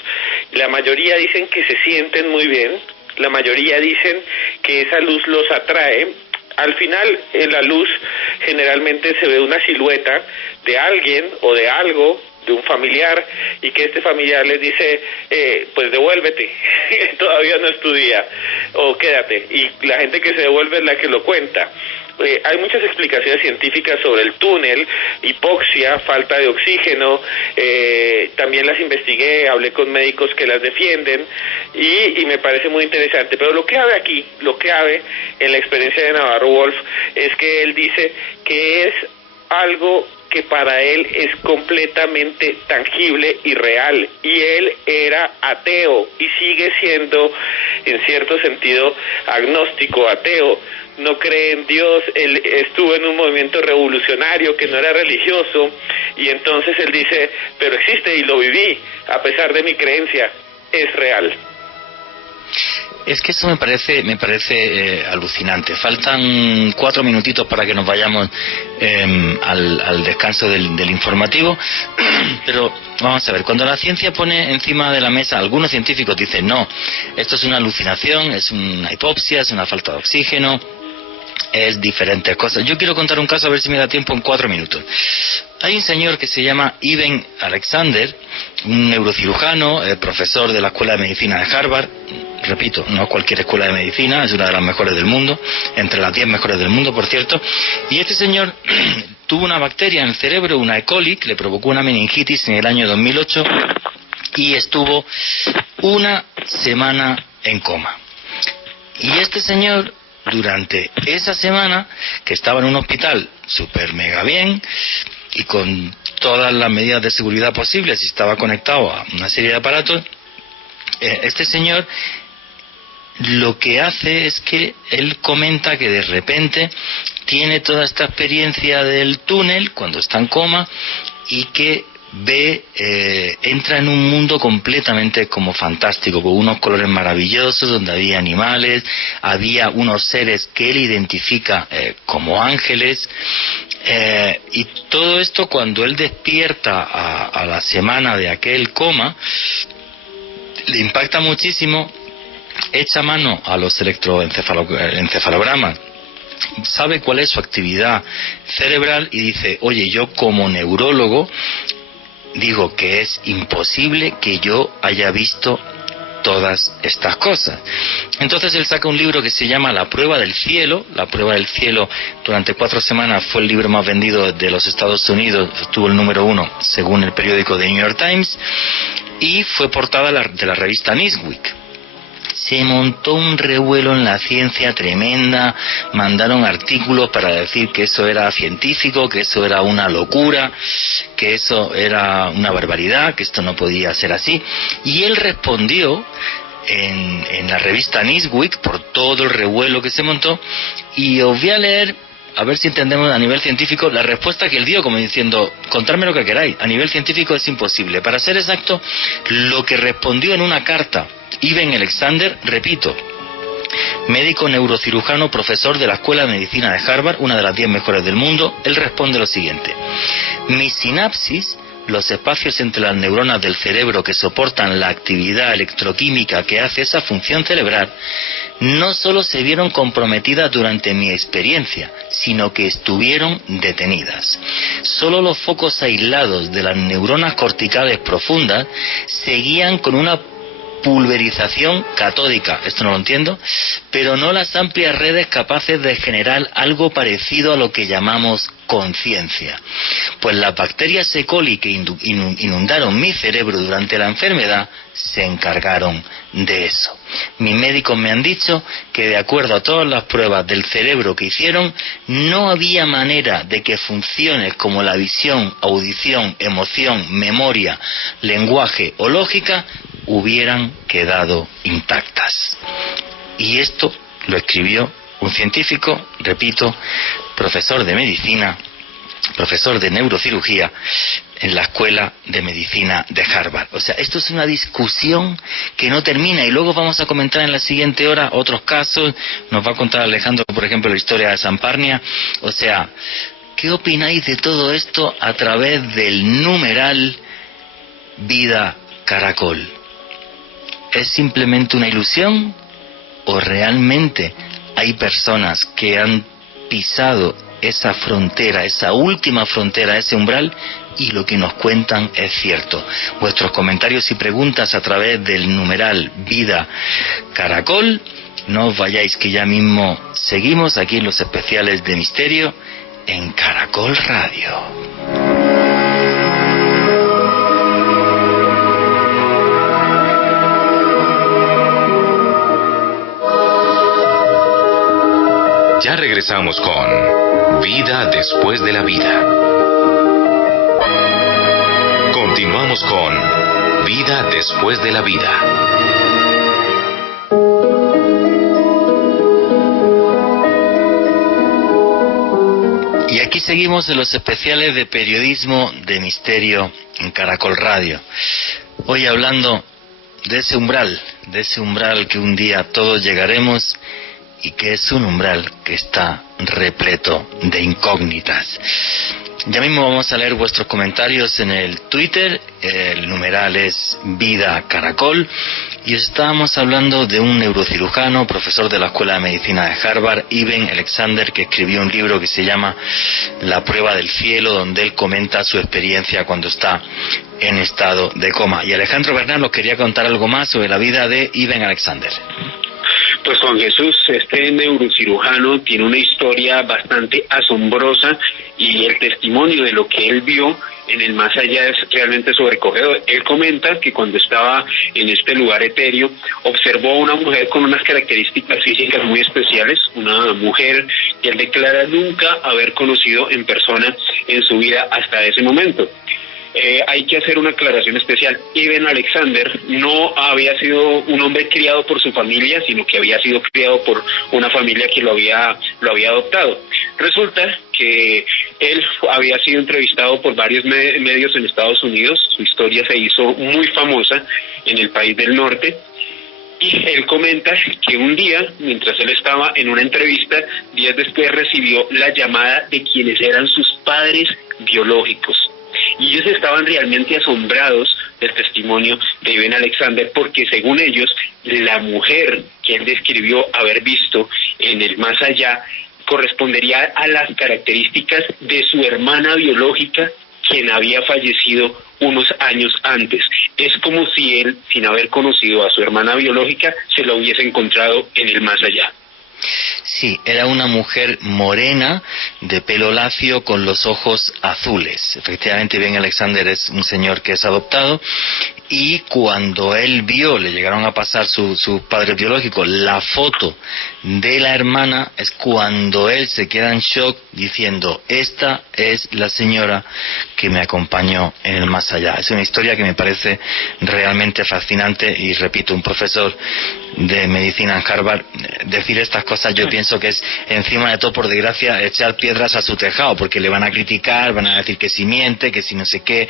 La mayoría dicen que se sienten muy bien, la mayoría dicen que esa luz los atrae. Al final, en la luz generalmente se ve una silueta de alguien o de algo, de un familiar, y que este familiar les dice, pues devuélvete, todavía no es tu día, o quédate, y la gente que se devuelve es la que lo cuenta. Hay muchas explicaciones científicas sobre el túnel, hipoxia, falta de oxígeno, también las investigué, hablé con médicos que las defienden, y me parece muy interesante. Pero lo clave aquí, lo clave en la experiencia de Navarro Wolf, es que él dice que es algo que para él es completamente tangible y real, y él era ateo y sigue siendo en cierto sentido agnóstico, ateo, no cree en Dios. Él estuvo en un movimiento revolucionario que no era religioso, y entonces él dice, pero existe y lo viví, a pesar de mi creencia, es real. Es que eso me parece alucinante. Faltan 4 minutitos para que nos vayamos al descanso del informativo, pero vamos a ver, cuando la ciencia pone encima de la mesa, algunos científicos dicen, no, esto es una alucinación, es una hipoxia, es una falta de oxígeno, es diferentes cosas. Yo quiero contar un caso, a ver si me da tiempo en 4 minutos. Hay un señor que se llama Iben Alexander, un neurocirujano, profesor de la Escuela de Medicina de Harvard. Repito, no cualquier escuela de medicina, es una de las mejores del mundo, entre las 10 mejores del mundo, por cierto. Y este señor tuvo una bacteria en el cerebro, una E. coli, que le provocó una meningitis en el año 2008 y estuvo 1 semana en coma. Y este señor, durante esa semana, que estaba en un hospital súper mega bien y con todas las medidas de seguridad posibles y estaba conectado a una serie de aparatos, este señor lo que hace es que él comenta que de repente tiene toda esta experiencia del túnel cuando está en coma y que entra en un mundo completamente como fantástico, con unos colores maravillosos, donde había animales, había unos seres que él identifica como ángeles, y todo esto cuando él despierta a la semana de aquel coma, le impacta muchísimo, echa mano a los electroencefalogramas, sabe cuál es su actividad cerebral y dice, oye, yo como neurólogo digo que es imposible que yo haya visto todas estas cosas. Entonces él saca un libro que se llama La prueba del cielo. La prueba del cielo durante 4 semanas fue el libro más vendido de los Estados Unidos, tuvo el número 1 según el periódico The New York Times, y fue portada de la revista Newsweek. Se montó un revuelo en la ciencia tremenda, mandaron artículos para decir que eso era científico, que eso era una locura, que eso era una barbaridad, que esto no podía ser así. Y él respondió en la revista Newsweek por todo el revuelo que se montó, y os voy a leer, a ver si entendemos a nivel científico la respuesta que él dio, como diciendo, contadme lo que queráis, a nivel científico es imposible. Para ser exacto, lo que respondió en una carta Iben Alexander, repito, médico neurocirujano, profesor de la Escuela de Medicina de Harvard, una de las 10 mejores del mundo, él responde lo siguiente: mis sinapsis, los espacios entre las neuronas del cerebro que soportan la actividad electroquímica que hace esa función cerebral, no solo se vieron comprometidas durante mi experiencia, sino que estuvieron detenidas. Solo los focos aislados de las neuronas corticales profundas seguían con una pulverización catódica, esto no lo entiendo, pero no las amplias redes capaces de generar algo parecido a lo que llamamos conciencia. Pues las bacterias E. coli que inundaron mi cerebro durante la enfermedad se encargaron de eso. Mis médicos me han dicho que de acuerdo a todas las pruebas del cerebro que hicieron, no había manera de que funciones como la visión, audición, emoción, memoria, lenguaje o lógica hubieran quedado intactas. Y esto lo escribió un científico, repito, profesor de medicina, profesor de neurocirugía en la Escuela de Medicina de Harvard. O sea, esto es una discusión que no termina, y luego vamos a comentar en la siguiente hora otros casos. Nos va a contar Alejandro, por ejemplo, la historia de Samparnia. O sea, ¿qué opináis de todo esto a través del numeral Vida Caracol? ¿Es simplemente una ilusión o realmente hay personas que han pisado esa frontera, esa última frontera, ese umbral, y lo que nos cuentan es cierto? Vuestros comentarios y preguntas a través del numeral Vida Caracol. No os vayáis, que ya mismo seguimos aquí en los especiales de Misterio en Caracol Radio. Ya regresamos con Vida después de la vida. Continuamos con Vida después de la vida. Y aquí seguimos en los especiales de periodismo de Misterio en Caracol Radio. Hoy hablando de ese umbral que un día todos llegaremos, y que es un umbral que está repleto de incógnitas. Ya mismo vamos a leer vuestros comentarios en el Twitter. El numeral es Vida Caracol, y estábamos hablando de un neurocirujano, profesor de la Escuela de Medicina de Harvard, Eben Alexander, que escribió un libro que se llama La prueba del cielo, donde él comenta su experiencia cuando está en estado de coma. Y Alejandro Bernal nos quería contar algo más sobre la vida de Eben Alexander. Pues Juan Jesús, este neurocirujano tiene una historia bastante asombrosa, y el testimonio de lo que él vio en el más allá es realmente sobrecogedor. Él comenta que cuando estaba en este lugar etéreo observó a una mujer con unas características físicas muy especiales, una mujer que él declara nunca haber conocido en persona en su vida hasta ese momento. Hay que hacer una aclaración especial. Eben Alexander no había sido un hombre criado por su familia, sino que había sido criado por una familia que lo había adoptado. Resulta que él había sido entrevistado por varios medios en Estados Unidos. Su historia se hizo muy famosa en el país del norte. Y él comenta que un día, mientras él estaba en una entrevista, días después recibió la llamada de quienes eran sus padres biológicos. Y ellos estaban realmente asombrados del testimonio de Eben Alexander, porque según ellos, la mujer que él describió haber visto en el más allá correspondería a las características de su hermana biológica, quien había fallecido unos años antes. Es como si él, sin haber conocido a su hermana biológica, se la hubiese encontrado en el más allá. Sí, era una mujer morena, de pelo lacio, con los ojos azules. Efectivamente, Ben Alexander es un señor que es adoptado, y cuando él vio, le llegaron a pasar sus padres biológicos, la foto de la hermana, es cuando él se queda en shock diciendo: esta es la señora que me acompañó en el más allá. Es una historia que me parece realmente fascinante, y repito, un profesor de medicina en Harvard, decir estas cosas, yo pienso que es, encima de todo, por desgracia, echar piedras a su tejado, porque le van a criticar, van a decir que si miente, que si no sé qué,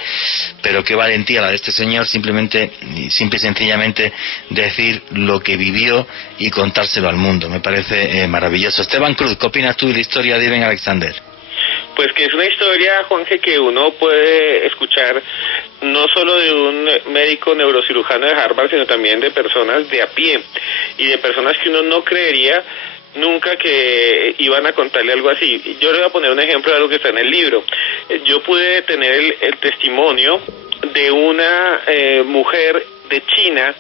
pero qué valentía la de este señor, simple y sencillamente decir lo que vivió y contárselo al mundo. Me parece maravilloso. Esteban Cruz, ¿qué opinas tú de la historia de Ben Alexander? Pues que es una historia, Juanje, que uno puede escuchar no solo de un médico neurocirujano de Harvard, sino también de personas de a pie y de personas que uno no creería nunca que iban a contarle algo así. Yo le voy a poner un ejemplo de algo que está en el libro. Yo pude tener el testimonio de una mujer de China,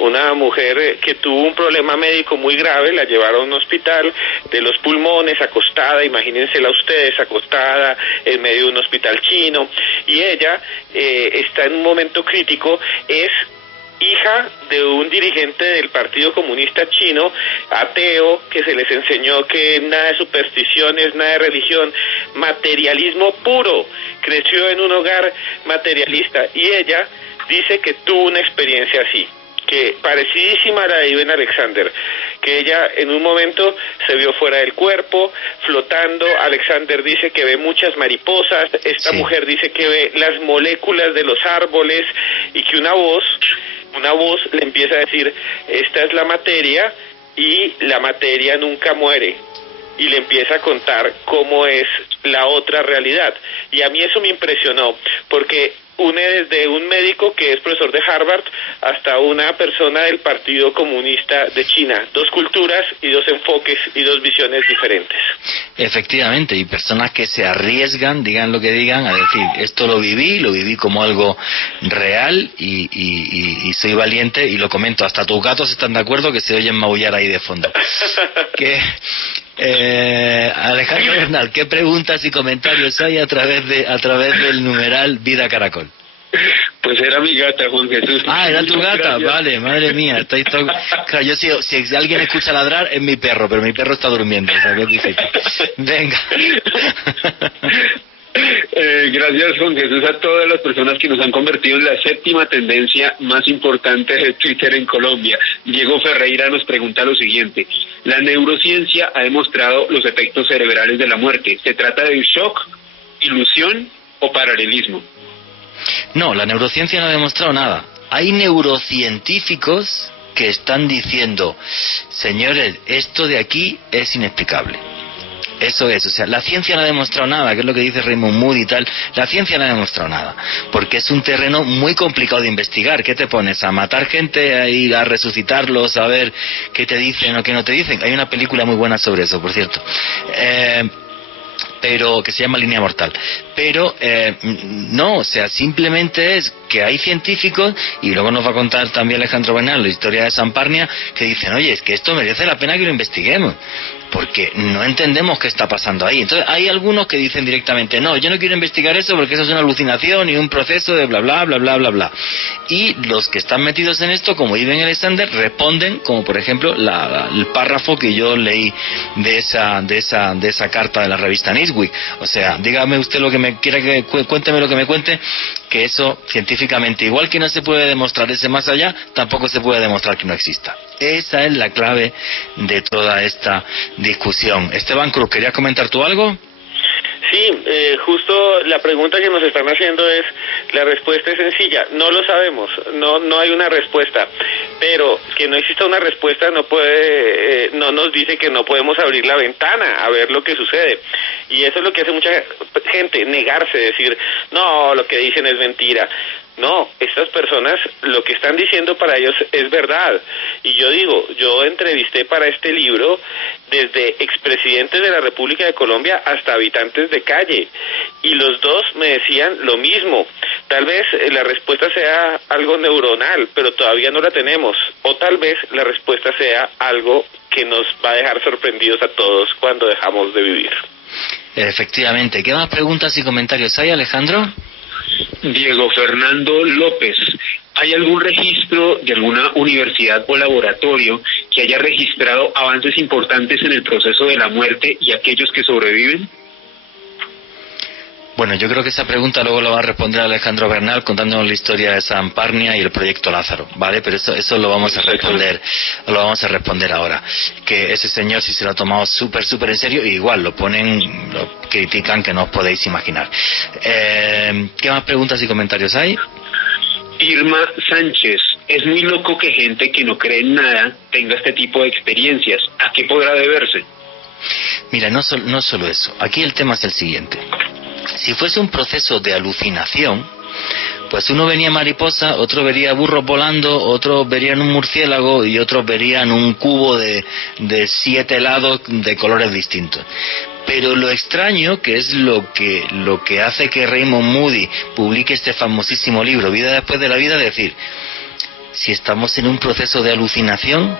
una mujer que tuvo un problema médico muy grave, la llevaron a un hospital de los pulmones, acostada, imagínensela ustedes, acostada en medio de un hospital chino, y ella está en un momento crítico, es hija de un dirigente del Partido Comunista Chino, ateo, que se les enseñó que nada de supersticiones, nada de religión, materialismo puro, creció en un hogar materialista, y ella dice que tuvo una experiencia así, que parecidísima a la de Iben Alexander, que ella en un momento se vio fuera del cuerpo, flotando. Alexander dice que ve muchas mariposas, esta mujer dice que ve las moléculas de los árboles, y que una voz le empieza a decir, esta es la materia, y la materia nunca muere, y le empieza a contar cómo es la otra realidad. Y a mí eso me impresionó, porque une desde un médico que es profesor de Harvard hasta una persona del Partido Comunista de China. Dos culturas y dos enfoques y dos visiones diferentes. Efectivamente, y personas que se arriesgan, digan lo que digan, a decir, esto lo viví como algo real y soy valiente y lo comento. Hasta tus gatos están de acuerdo que se oyen maullar ahí de fondo. Alejandro Bernal, ¿qué preguntas y comentarios hay a través del numeral Vida Caracol? Pues era mi gata, Juan Jesús. Ah, era tu gata, gracias. Vale, madre mía. Claro, yo si alguien escucha ladrar es mi perro, pero mi perro está durmiendo, o sea que es difícil. Venga. Gracias, Juan Jesús, a todas las personas que nos han convertido en la séptima tendencia más importante de Twitter en Colombia. Diego Ferreira nos pregunta lo siguiente: la neurociencia ha demostrado los efectos cerebrales de la muerte. ¿Se trata de shock, ilusión o paralelismo? No, la neurociencia no ha demostrado nada. Hay neurocientíficos que están diciendo, señores, esto de aquí es inexplicable. Eso es, o sea, la ciencia no ha demostrado nada, que es lo que dice Raymond Moody y tal. La ciencia no ha demostrado nada, porque es un terreno muy complicado de investigar. ¿Qué te pones? ¿A matar gente? ¿A ir a resucitarlos? ¿A ver qué te dicen o qué no te dicen? Hay una película muy buena sobre eso, por cierto. Pero que se llama Línea Mortal. Pero no, o sea, simplemente es que hay científicos, y luego nos va a contar también Alejandro Bernal la historia de Samparnia, que dicen, oye, es que esto merece la pena que lo investiguemos, porque no entendemos qué está pasando ahí. Entonces hay algunos que dicen directamente, no, yo no quiero investigar eso porque eso es una alucinación y un proceso de bla bla bla bla bla bla. Y los que están metidos en esto, como Iben Alexander, responden, como por ejemplo el párrafo que yo leí de esa carta de la revista Newsweek. O sea, dígame usted lo que me quiera, cuénteme lo que me cuente, que eso científicamente, igual que no se puede demostrar ese más allá, tampoco se puede demostrar que no exista. Esa es la clave de toda esta discusión. Esteban Cruz, ¿querías comentar tú algo? Sí, justo la pregunta que nos están haciendo es, la respuesta es sencilla, no lo sabemos, no hay una respuesta, pero que no exista una respuesta no nos dice que no podemos abrir la ventana a ver lo que sucede, y eso es lo que hace mucha gente, negarse, decir, no, lo que dicen es mentira. No, estas personas lo que están diciendo para ellos es verdad. Y yo entrevisté para este libro desde expresidentes de la República de Colombia hasta habitantes de calle, y los dos me decían lo mismo. Tal vez la respuesta sea algo neuronal, pero todavía no la tenemos, o tal vez la respuesta sea algo que nos va a dejar sorprendidos a todos cuando dejamos de vivir. Efectivamente. ¿Qué más preguntas y comentarios hay, Alejandro? Diego Fernando López, ¿hay algún registro de alguna universidad o laboratorio que haya registrado avances importantes en el proceso de la muerte y aquellos que sobreviven? Bueno, yo creo que esa pregunta luego la va a responder Alejandro Bernal contándonos la historia de Samparnia y el proyecto Lázaro, ¿vale? Pero eso lo vamos a responder ahora. Que ese señor sí se lo ha tomado súper en serio, y igual lo critican que no os podéis imaginar. ¿Qué más preguntas y comentarios hay? Irma Sánchez, es muy loco que gente que no cree en nada tenga este tipo de experiencias. ¿A qué podrá deberse? Mira, no solo eso. Aquí el tema es el siguiente. Si fuese un proceso de alucinación, Pues uno venía mariposa, otro vería burros volando, otros verían un murciélago y otros verían un cubo de 7 helados de colores distintos. Pero lo extraño, que es lo que hace que Raymond Moody publique este famosísimo libro, Vida después de la vida, es decir, si estamos en un proceso de alucinación,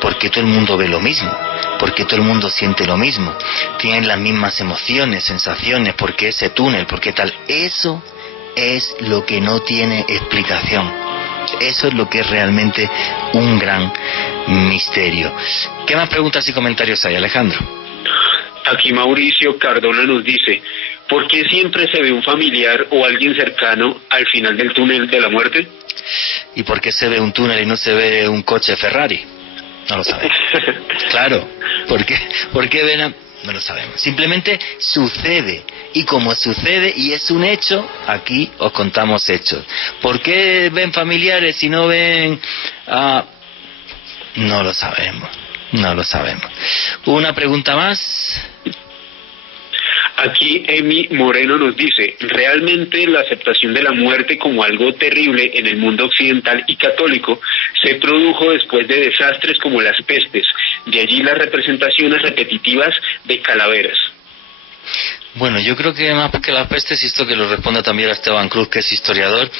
¿por qué todo el mundo ve lo mismo? ¿Por qué todo el mundo siente lo mismo? Tienen las mismas emociones, sensaciones, ¿por qué ese túnel? ¿Por qué tal? Eso es lo que no tiene explicación. Eso es lo que es realmente un gran misterio. ¿Qué más preguntas y comentarios hay, Alejandro? Aquí Mauricio Cardona nos dice, ¿por qué siempre se ve un familiar o alguien cercano al final del túnel de la muerte? ¿Y por qué se ve un túnel y no se ve un coche Ferrari? No lo sabemos. Claro, ¿por qué ven no lo sabemos. Simplemente sucede. Y como sucede y es un hecho, aquí os contamos hechos. ¿Por qué ven familiares y no ven No lo sabemos. No lo sabemos. Una pregunta más. Aquí Emi Moreno nos dice, realmente la aceptación de la muerte como algo terrible en el mundo occidental y católico se produjo después de desastres como las pestes, de allí las representaciones repetitivas de calaveras. Bueno, yo creo que más que las pestes, y esto que lo responda también a Esteban Cruz, que es historiador,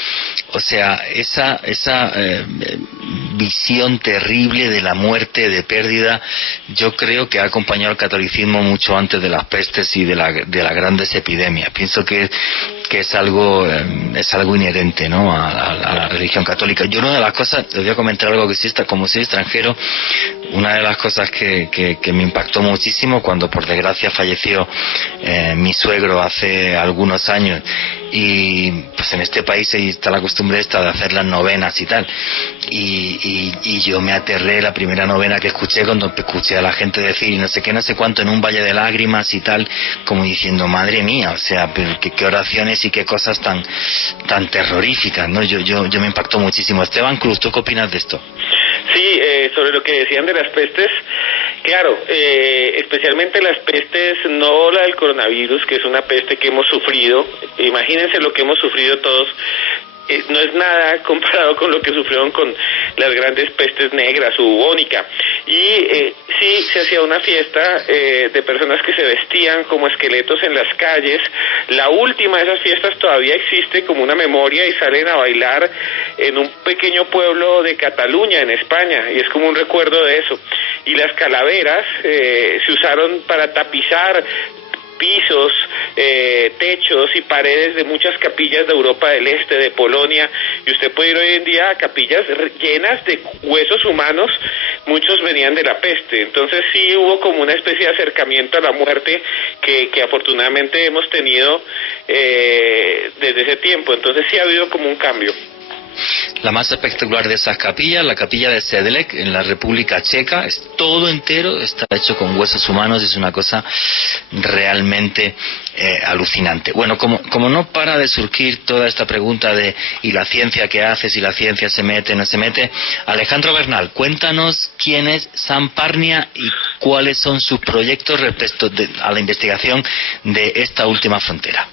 o sea, esa visión terrible de la muerte, de pérdida, yo creo que ha acompañado al catolicismo mucho antes de las pestes y de las grandes epidemias. Pienso que es algo inherente, ¿no?, a la religión católica. Yo una de las cosas, les voy a comentar algo que sí está, como soy extranjero, una de las cosas que me impactó muchísimo cuando por desgracia falleció mi suegro hace algunos años, y pues en este país está la costumbre esta de hacer las novenas y tal, y yo me aterré la primera novena que escuché cuando escuché a la gente decir no sé qué, no sé cuánto, en un valle de lágrimas y tal, como diciendo madre mía, o sea, pero qué oraciones y qué cosas tan terroríficas, ¿no? Yo me impactó muchísimo. Esteban Cruz, ¿tú qué opinas de esto? Sí, sobre lo que decían de las pestes, claro, especialmente las pestes, no la del coronavirus, que es una peste que hemos sufrido. Imagínense lo que hemos sufrido todos. No es nada comparado con lo que sufrieron con las grandes pestes negras o bubónica. Y sí se hacía una fiesta de personas que se vestían como esqueletos en las calles. La última de esas fiestas todavía existe como una memoria y salen a bailar en un pequeño pueblo de Cataluña, en España, y es como un recuerdo de eso. Y las calaveras se usaron para tapizar pisos, techos y paredes de muchas capillas de Europa del Este, de Polonia, y usted puede ir hoy en día a capillas llenas de huesos humanos, muchos venían de la peste. Entonces sí hubo como una especie de acercamiento a la muerte que afortunadamente hemos tenido desde ese tiempo. Entonces sí ha habido como un cambio. La más espectacular de esas capillas, la capilla de Sedlec en la República Checa, es todo entero, está hecho con huesos humanos, es una cosa realmente alucinante. Bueno, como no para de surgir toda esta pregunta de ¿y la ciencia qué hace? Si la ciencia se mete, no se mete. Alejandro Bernal, cuéntanos quién es Sam Parnia y cuáles son sus proyectos respecto a la investigación de esta última frontera.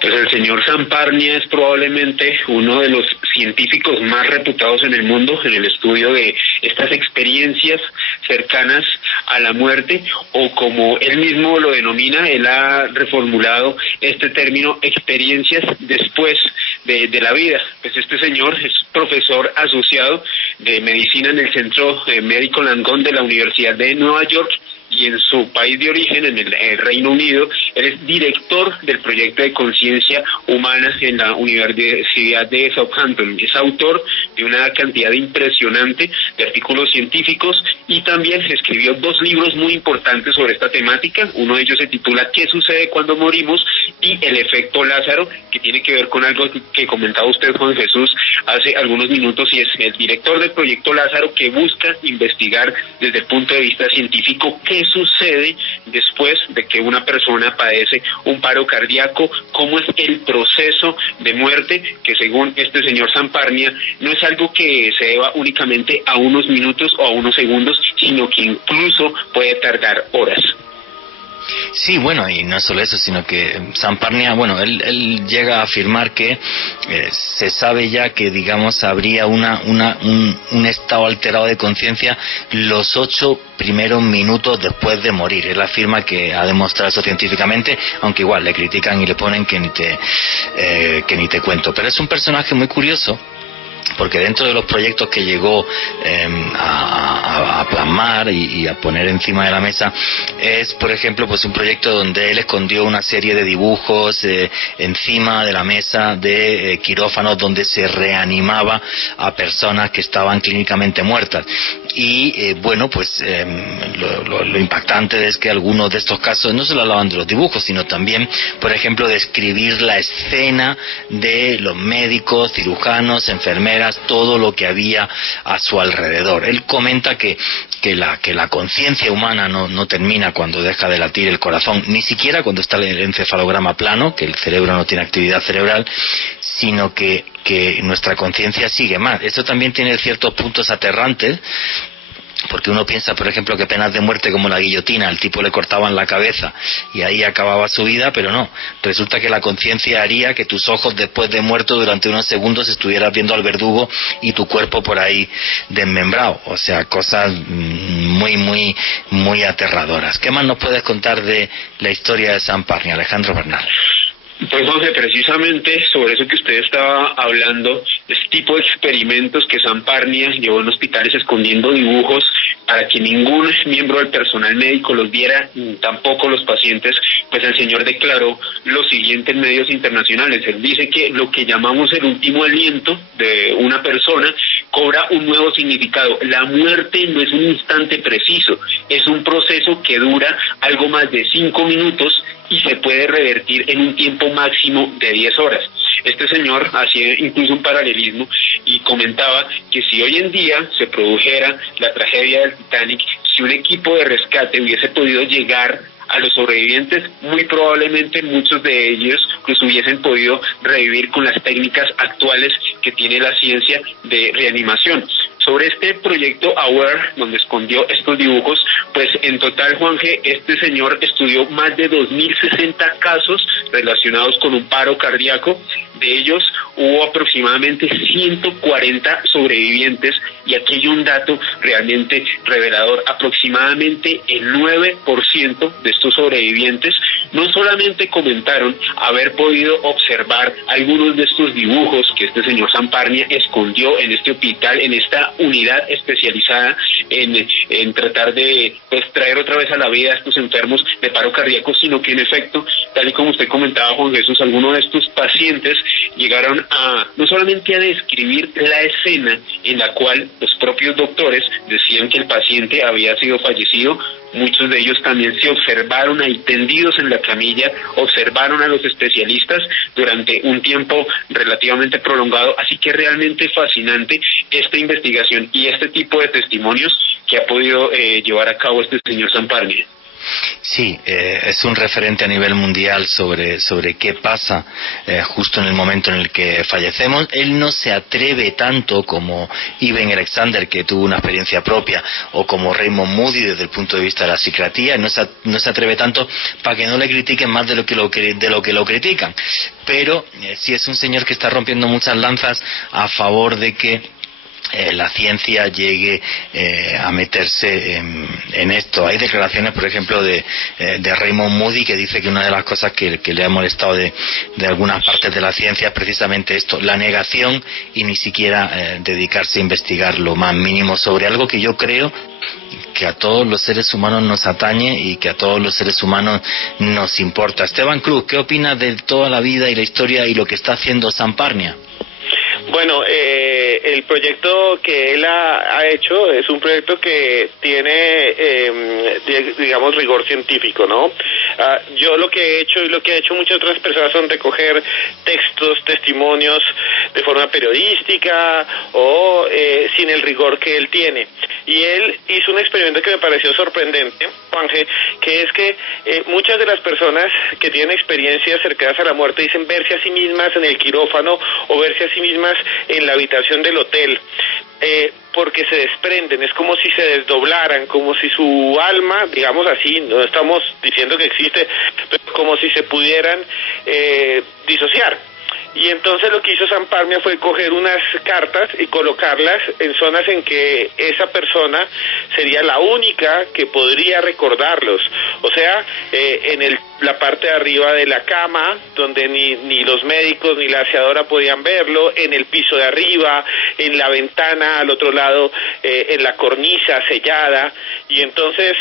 Pues el señor Sam Parnia es probablemente uno de los científicos más reputados en el mundo en el estudio de estas experiencias cercanas a la muerte, o como él mismo lo denomina, él ha reformulado este término, experiencias después de la vida. Pues este señor es profesor asociado de medicina en el Centro Médico Langone de la Universidad de Nueva York, y en su país de origen, en el Reino Unido, él es director del proyecto de conciencia humana en la Universidad de Southampton. Es autor de una cantidad impresionante de artículos científicos y también escribió 2 libros muy importantes sobre esta temática. Uno de ellos se titula ¿Qué sucede cuando morimos? Y El efecto Lázaro, que tiene que ver con algo que comentaba usted, Juan Jesús, hace algunos minutos, y es el director del proyecto Lázaro, que busca investigar desde el punto de vista científico qué sucede después de que una persona padece un paro cardíaco, cómo es el proceso de muerte, que según este señor Sam Parnia no es algo que se deba únicamente a unos minutos o a unos segundos, sino que incluso puede tardar horas. Sí, bueno, y no solo eso, sino que Samparnia, bueno, él llega a afirmar que se sabe ya que, digamos, habría un estado alterado de conciencia los 8 primeros minutos después de morir. Él afirma que ha demostrado eso científicamente, aunque igual le critican y le ponen que ni te cuento. Pero es un personaje muy curioso, porque dentro de los proyectos que llegó a plasmar y a poner encima de la mesa es, por ejemplo, pues un proyecto donde él escondió una serie de dibujos encima de la mesa de quirófanos donde se reanimaba a personas que estaban clínicamente muertas. Y bueno, pues lo impactante es que algunos de estos casos no solo hablaban de los dibujos, sino también, por ejemplo, de escribir la escena de los médicos, cirujanos, enfermeras, todo lo que había a su alrededor. Él comenta que la conciencia humana no termina cuando deja de latir el corazón, ni siquiera cuando está el encefalograma plano, que el cerebro no tiene actividad cerebral, sino que nuestra conciencia sigue más. Esto también tiene ciertos puntos aterrantes, porque uno piensa, por ejemplo, que penas de muerte como la guillotina, al tipo le cortaban la cabeza y ahí acababa su vida, pero no, resulta que la conciencia haría que tus ojos después de muerto durante unos segundos estuvieras viendo al verdugo y tu cuerpo por ahí desmembrado. O sea, cosas muy, muy, muy aterradoras. ¿Qué más nos puedes contar de la historia de Samparnia, Alejandro Bernal? Pues Jorge, precisamente sobre eso que usted estaba hablando, este tipo de experimentos que Samparnia llevó en hospitales escondiendo dibujos para que ningún miembro del personal médico los viera, tampoco los pacientes, pues el señor declaró lo siguiente en medios internacionales. Él dice que lo que llamamos el último aliento de una persona cobra un nuevo significado. La muerte no es un instante preciso, es un proceso que dura algo más de 5 minutos y se puede revertir en un tiempo máximo de 10 horas. Este señor hacía incluso un paralelismo y comentaba que si hoy en día se produjera la tragedia del Titanic, si un equipo de rescate hubiese podido llegar a los sobrevivientes, muy probablemente muchos de ellos pues hubiesen podido revivir con las técnicas actuales que tiene la ciencia de reanimación. Sobre este proyecto AWARE, donde escondió estos dibujos, pues en total, Juanje, este señor estudió más de 2.060 casos relacionados con un paro cardíaco. De ellos hubo aproximadamente 140 sobrevivientes, y aquí hay un dato realmente revelador: aproximadamente el 9% de estos sobrevivientes no solamente comentaron haber podido observar algunos de estos dibujos que este señor Samparnia escondió en este hospital, en esta unidad especializada en tratar de pues traer otra vez a la vida a estos enfermos de paro cardíaco, sino que en efecto, tal y como usted comentaba, Juan Jesús, algunos de estos pacientes llegaron a no solamente a describir la escena en la cual los propios doctores decían que el paciente había sido fallecido. Muchos de ellos también se observaron ahí tendidos en la camilla, observaron a los especialistas durante un tiempo relativamente prolongado, así que realmente fascinante esta investigación y este tipo de testimonios que ha podido llevar a cabo este señor Samparnia. Sí, es un referente a nivel mundial sobre qué pasa justo en el momento en el que fallecemos. Él no se atreve tanto como Iben Alexander, que tuvo una experiencia propia, o como Raymond Moody desde el punto de vista de la psiquiatría. No se atreve tanto para que no le critiquen más de lo que lo critican. Pero sí es un señor que está rompiendo muchas lanzas a favor de que la ciencia llegue a meterse en esto. Hay declaraciones, por ejemplo, de Raymond Moody, que dice que una de las cosas que le ha molestado de algunas partes de la ciencia es precisamente esto, la negación, y ni siquiera dedicarse a investigar lo más mínimo sobre algo que yo creo que a todos los seres humanos nos atañe y que a todos los seres humanos nos importa. Esteban Cruz, ¿qué opinas de toda la vida y la historia y lo que está haciendo Samparnia? Bueno, el proyecto que él ha hecho es un proyecto que tiene, digamos, rigor científico, ¿no? Yo lo que he hecho y lo que ha hecho muchas otras personas son recoger textos, testimonios de forma periodística o sin el rigor que él tiene. y él hizo un experimento que me pareció sorprendente, Juanje, que es que muchas de las personas que tienen experiencias cercanas a la muerte dicen verse a sí mismas en el quirófano o verse a sí mismas en la habitación del hotel, porque se desprenden, es como si se desdoblaran, como si su alma, digamos así, no estamos diciendo que existe, pero como si se pudieran disociar. Y entonces lo que hizo Samparnia fue coger unas cartas y colocarlas en zonas en que esa persona sería la única que podría recordarlos. O sea, en la parte de arriba de la cama, donde ni los médicos ni la aseadora podían verlo, en el piso de arriba, en la ventana al otro lado, en la cornisa sellada. Y entonces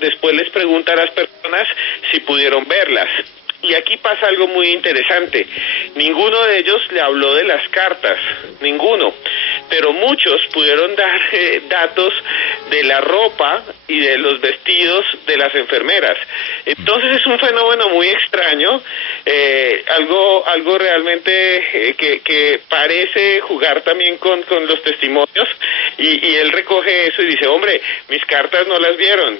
después les pregunta a las personas si pudieron verlas. Y aquí pasa algo muy interesante. Ninguno de ellos le habló de las cartas, ninguno, pero muchos pudieron dar datos de la ropa y de los vestidos de las enfermeras. Entonces es un fenómeno muy extraño, algo realmente que parece jugar también con los testimonios, y él recoge eso y dice, hombre, mis cartas no las vieron,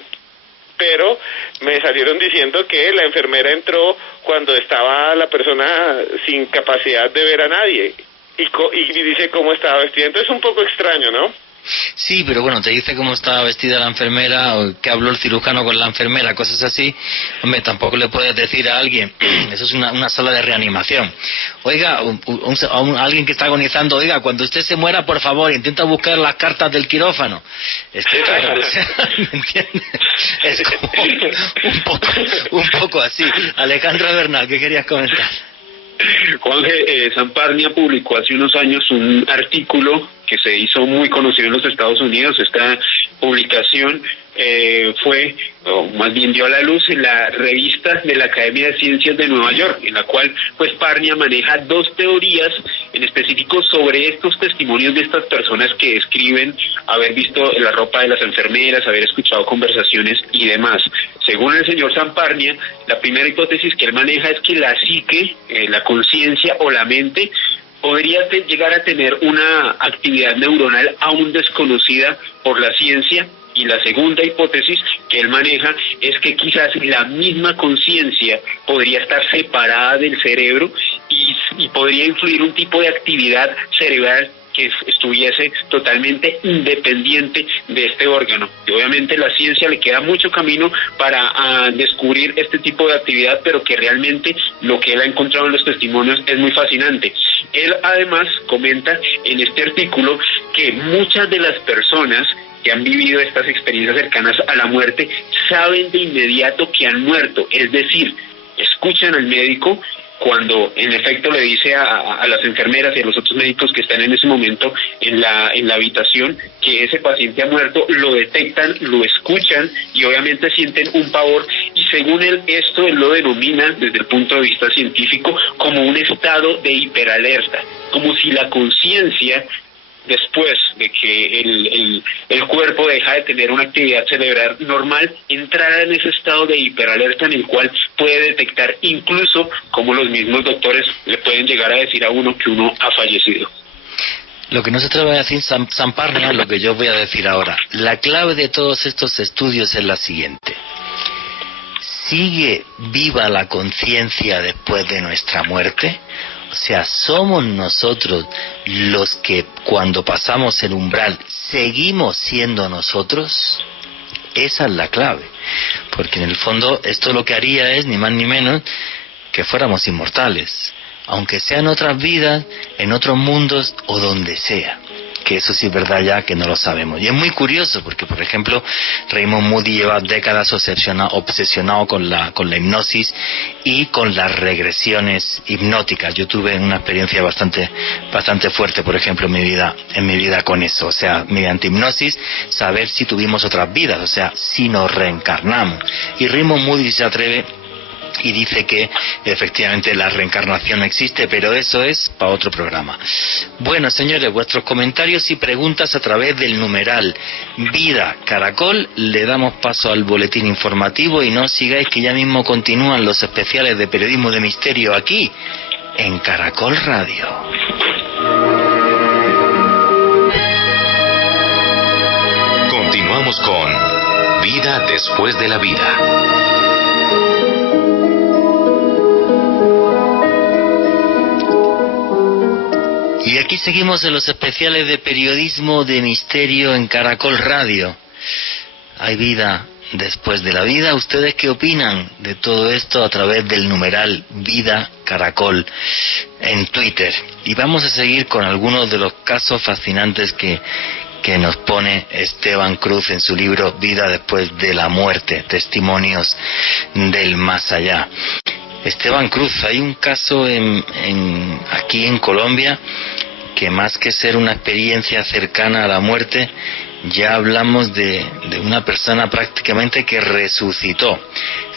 pero me salieron diciendo que la enfermera entró cuando estaba la persona sin capacidad de ver a nadie y dice cómo estaba vestida. Entonces es un poco extraño, ¿no? Sí, pero bueno, te dice cómo estaba vestida la enfermera, o que habló el cirujano con la enfermera, cosas así. Hombre, tampoco le puedes decir a alguien, eso es una sala de reanimación. Oiga, alguien que está agonizando, oiga, cuando usted se muera, por favor, intenta buscar las cartas del quirófano. Es que, claro, ¿me entiendes? Es como un poco así. Alejandro Bernal, ¿qué querías comentar? Juanje, Samparnia publicó hace unos años un artículo que se hizo muy conocido en los Estados Unidos. Esta publicación fue, o más bien dio a la luz en la revista de la Academia de Ciencias de Nueva York, en la cual pues Parnia maneja dos teorías en específico sobre estos testimonios de estas personas que describen haber visto la ropa de las enfermeras, haber escuchado conversaciones y demás. Según el señor Samparnia, la primera hipótesis que él maneja es que la psique, la conciencia o la mente podría llegar a tener una actividad neuronal aún desconocida por la ciencia. Y la segunda hipótesis que él maneja es que quizás la misma conciencia podría estar separada del cerebro y podría influir un tipo de actividad cerebral que estuviese totalmente independiente de este órgano. Y obviamente la ciencia le queda mucho camino para descubrir este tipo de actividad, pero que realmente lo que él ha encontrado en los testimonios es muy fascinante. Él además comenta en este artículo que muchas de las personas que han vivido estas experiencias cercanas a la muerte saben de inmediato que han muerto, es decir, escuchan al médico cuando en efecto le dice a las enfermeras y a los otros médicos que están en ese momento en la habitación que ese paciente ha muerto, lo detectan, lo escuchan y obviamente sienten un pavor, y según él lo denomina desde el punto de vista científico como un estado de hiperalerta, como si la conciencia, después de que el cuerpo deja de tener una actividad cerebral normal, entrará en ese estado de hiperalerta en el cual puede detectar incluso como los mismos doctores le pueden llegar a decir a uno que uno ha fallecido. Lo que no se atreve a decir Samparnia es lo que yo voy a decir ahora. La clave de todos estos estudios es la siguiente: ¿sigue viva la conciencia después de nuestra muerte? O sea, ¿somos nosotros los que cuando pasamos el umbral seguimos siendo nosotros? Esa es la clave, porque en el fondo esto lo que haría es ni más ni menos que fuéramos inmortales, aunque sean otras vidas, en otros mundos o donde sea. Que eso sí es verdad ya que no lo sabemos. Y es muy curioso porque, por ejemplo, Raymond Moody lleva décadas obsesionado con la hipnosis y con las regresiones hipnóticas. Yo tuve una experiencia bastante fuerte, por ejemplo, en mi vida con eso. O sea, mediante hipnosis, saber si tuvimos otras vidas, o sea, si nos reencarnamos. Y Raymond Moody se atreve y dice que efectivamente la reencarnación existe, pero eso es para otro programa. Bueno, señores, vuestros comentarios y preguntas a través del numeral Vida Caracol. Le damos paso al boletín informativo y no os sigáis, que ya mismo continúan los especiales de periodismo de misterio aquí en Caracol Radio. Continuamos con Vida después de la vida. Y aquí seguimos en los especiales de periodismo de misterio en Caracol Radio. Hay vida después de la vida. ¿Ustedes qué opinan de todo esto a través del numeral Vida Caracol en Twitter? Y vamos a seguir con algunos de los casos fascinantes que nos pone Esteban Cruz en su libro Vida después de la muerte, testimonios del más allá. Esteban Cruz, hay un caso aquí en Colombia que más que ser una experiencia cercana a la muerte, ya hablamos de una persona prácticamente que resucitó.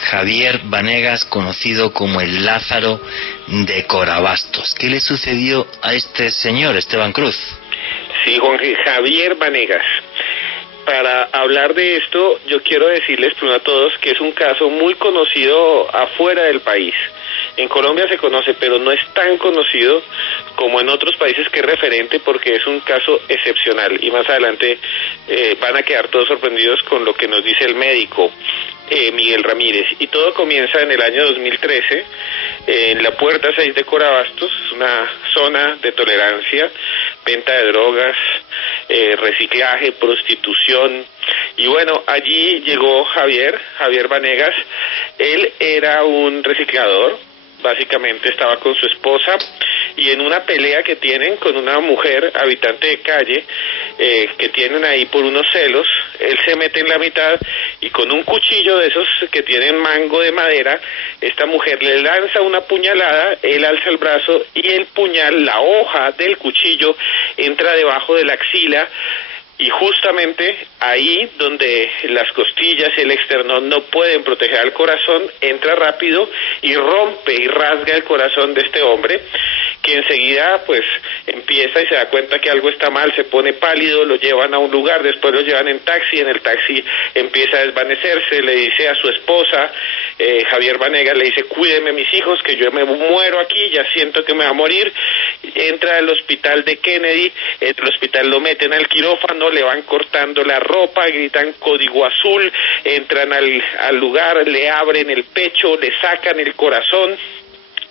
Javier Vanegas, conocido como el Lázaro de Corabastos. ¿Qué le sucedió a este señor, Esteban Cruz? Sí, Juan Javier Vanegas. Para hablar de esto, yo quiero decirles primero a todos que es un caso muy conocido afuera del país. En Colombia se conoce, pero no es tan conocido como en otros países, que es referente, porque es un caso excepcional. Y más adelante van a quedar todos sorprendidos con lo que nos dice el médico Miguel Ramírez. Y todo comienza en el año 2013, en la Puerta 6 de Corabastos, una zona de tolerancia, venta de drogas, reciclaje, prostitución. Y bueno, allí llegó Javier Vanegas. Él era un reciclador, básicamente estaba con su esposa, y en una pelea que tienen con una mujer habitante de calle, que tienen ahí por unos celos, él se mete en la mitad y con un cuchillo de esos que tienen mango de madera, esta mujer le lanza una puñalada, él alza el brazo y el puñal, la hoja del cuchillo, entra debajo de la axila. Y justamente ahí donde las costillas y el esternón no pueden proteger al corazón, entra rápido y rompe y rasga el corazón de este hombre, que enseguida pues empieza y se da cuenta que algo está mal, se pone pálido, lo llevan a un lugar, después lo llevan en taxi, en el taxi empieza a desvanecerse, le dice a su esposa, Javier Vanegas, le dice: cuídeme mis hijos, que yo me muero aquí, ya siento que me va a morir. Entra al hospital de Kennedy, el hospital lo meten al quirófano, le van cortando la ropa, gritan código azul, entran al lugar, le abren el pecho, le sacan el corazón,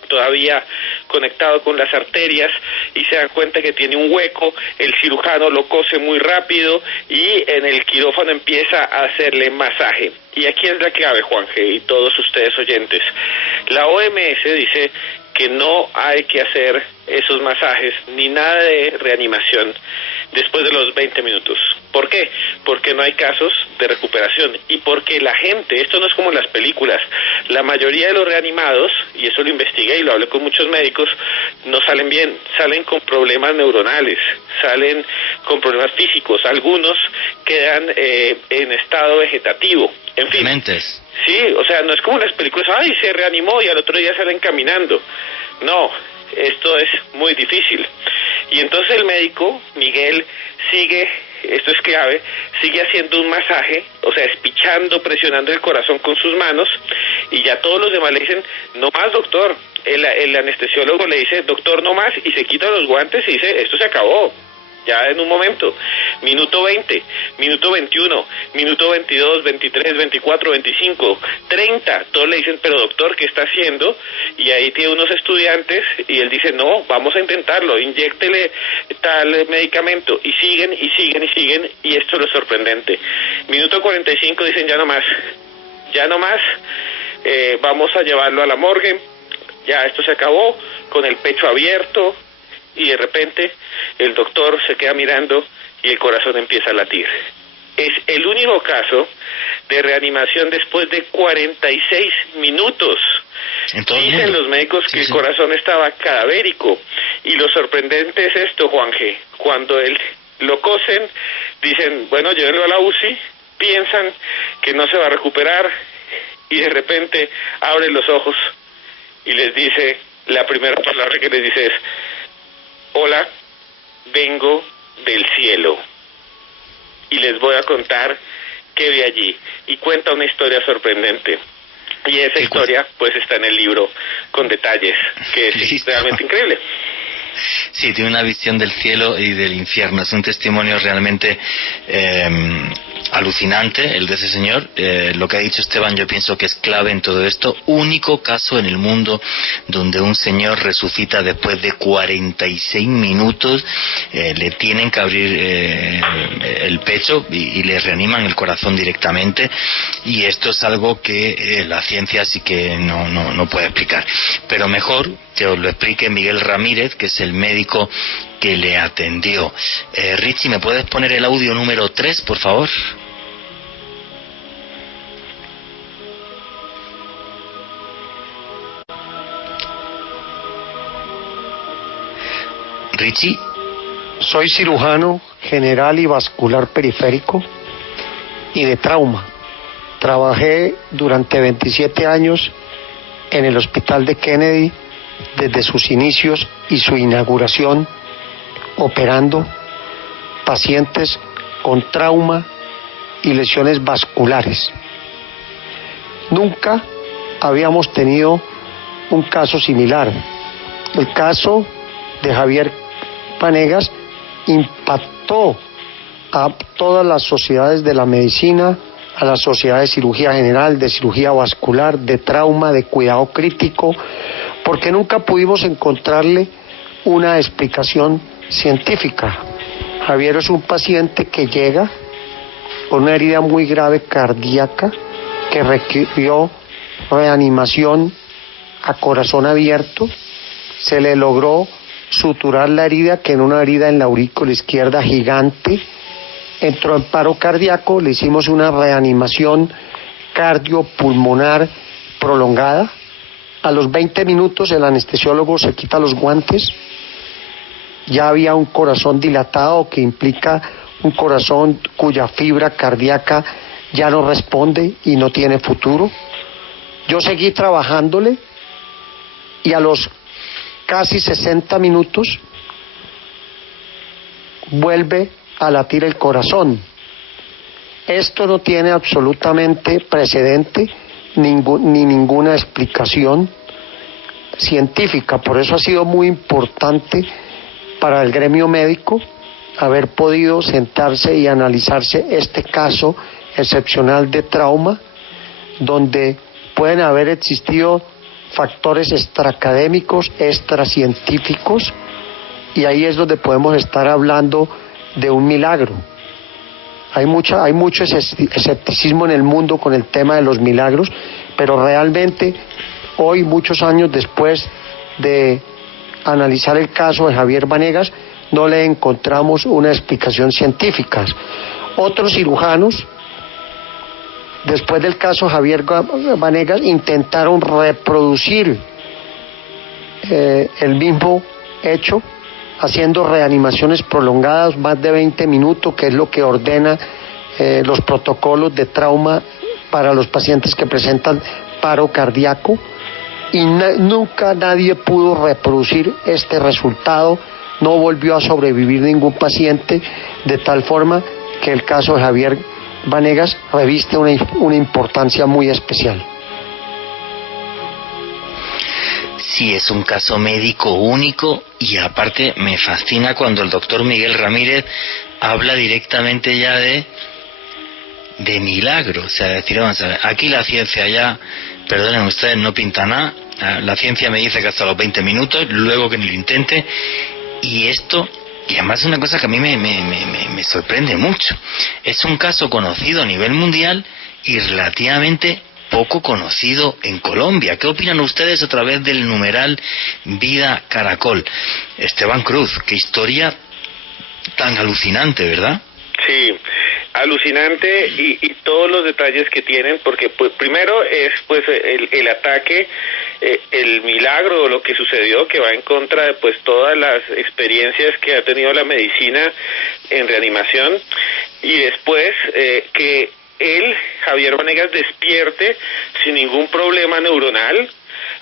todavía conectado con las arterias, y se dan cuenta que tiene un hueco. El cirujano lo cose muy rápido y en el quirófano empieza a hacerle masaje. Y aquí es la clave, Juanje, y todos ustedes oyentes. La OMS dice que no hay que hacer esos masajes ni nada de reanimación después de los 20 minutos. ¿Por qué? Porque no hay casos de recuperación y porque la gente, esto no es como las películas, la mayoría de los reanimados, y eso lo investigué y lo hablé con muchos médicos, no salen bien, salen con problemas neuronales, salen con problemas físicos, algunos quedan en estado vegetativo, en fin. Dementes. Sí, o sea, no es como las películas, ay, se reanimó y al otro día salen caminando. No, esto es muy difícil. Y entonces el médico, Miguel, sigue, esto es clave, sigue haciendo un masaje, o sea, espichando, presionando el corazón con sus manos, y ya todos los demás le dicen: no más, doctor. El anestesiólogo le dice: doctor, no más, y se quita los guantes y dice: esto se acabó. Ya en un momento, minuto 20, minuto 21, minuto 22, 23, 24, 25, 30, todos le dicen: pero doctor, ¿qué está haciendo? Y ahí tiene unos estudiantes y él dice: no, vamos a intentarlo, inyéctele tal medicamento, y siguen, y siguen, y siguen, y esto es lo sorprendente. Minuto 45 dicen: ya no más, vamos a llevarlo a la morgue, ya esto se acabó, con el pecho abierto. Y de repente el doctor se queda mirando y el corazón empieza a latir. Es el único caso de reanimación después de 46 minutos. Dicen los médicos que el corazón estaba cadavérico. Y lo sorprendente es esto, Juanje. Cuando él lo cosen, dicen: bueno, llévenlo a la UCI, piensan que no se va a recuperar, y de repente abren los ojos y les dice, la primera palabra que les dice es: hola, vengo del cielo y les voy a contar qué vi allí. Y cuenta una historia sorprendente. Y esa historia pues está en el libro con detalles, que es realmente increíble. Sí, tiene una visión del cielo y del infierno. Es un testimonio realmente alucinante el de ese señor. Lo que ha dicho Esteban yo pienso que es clave en todo esto. Único caso en el mundo donde un señor resucita después de 46 minutos. Le tienen que abrir el pecho y le reaniman el corazón directamente, y esto es algo que la ciencia sí que no puede explicar. Pero mejor que os lo explique Miguel Ramírez, que es el médico que le atendió. Richie, ¿me puedes poner el audio número 3, por favor? Richie. Soy cirujano general y vascular periférico y de trauma. Trabajé durante 27 años en el Hospital de Kennedy desde sus inicios y su inauguración, operando pacientes con trauma y lesiones vasculares. Nunca habíamos tenido un caso similar. El caso de Javier Vanegas impactó a todas las sociedades de la medicina, a las sociedades de cirugía general, de cirugía vascular, de trauma, de cuidado crítico, porque nunca pudimos encontrarle una explicación científica. Javier es un paciente que llega con una herida muy grave cardíaca que requirió reanimación a corazón abierto. Se le logró suturar la herida, que era una herida en la aurícula izquierda gigante. Entró en paro cardíaco, le hicimos una reanimación cardiopulmonar prolongada. A los 20 minutos el anestesiólogo se quita los guantes. Ya había un corazón dilatado, que implica un corazón cuya fibra cardíaca ya no responde y no tiene futuro. Yo seguí trabajándole y a los casi 60 minutos vuelve a latir el corazón. Esto no tiene absolutamente precedente ni ninguna explicación científica. Por eso ha sido muy importante para el gremio médico haber podido sentarse y analizarse este caso excepcional de trauma, donde pueden haber existido factores extraacadémicos, extracientíficos, y ahí es donde podemos estar hablando de un milagro. Hay mucho escepticismo en el mundo con el tema de los milagros, pero realmente hoy, muchos años después de analizar el caso de Javier Vanegas, no le encontramos una explicación científica. Otros cirujanos, después del caso Javier Vanegas, intentaron reproducir el mismo hecho, haciendo reanimaciones prolongadas, más de 20 minutos, que es lo que ordena los protocolos de trauma para los pacientes que presentan paro cardíaco, y nunca nadie pudo reproducir este resultado. No volvió a sobrevivir ningún paciente, de tal forma que el caso de Javier Vanegas reviste una importancia muy especial. Sí, es un caso médico único, y aparte me fascina cuando el doctor Miguel Ramírez habla directamente ya de milagro. O sea, decir, vamos a ver, aquí la ciencia ya, perdonen ustedes, no pinta nada. La ciencia me dice que hasta los 20 minutos, luego que ni lo intente, y esto... Y además es una cosa que a mí me sorprende mucho. Es un caso conocido a nivel mundial y relativamente poco conocido en Colombia. ¿Qué opinan ustedes a través del numeral Vida Caracol? Esteban Cruz, qué historia tan alucinante, ¿verdad? Sí, alucinante, y todos los detalles que tienen, porque pues primero es pues el ataque, el milagro, lo que sucedió, que va en contra de pues todas las experiencias que ha tenido la medicina en reanimación, y después que él, Javier Vanegas, despierte sin ningún problema neuronal.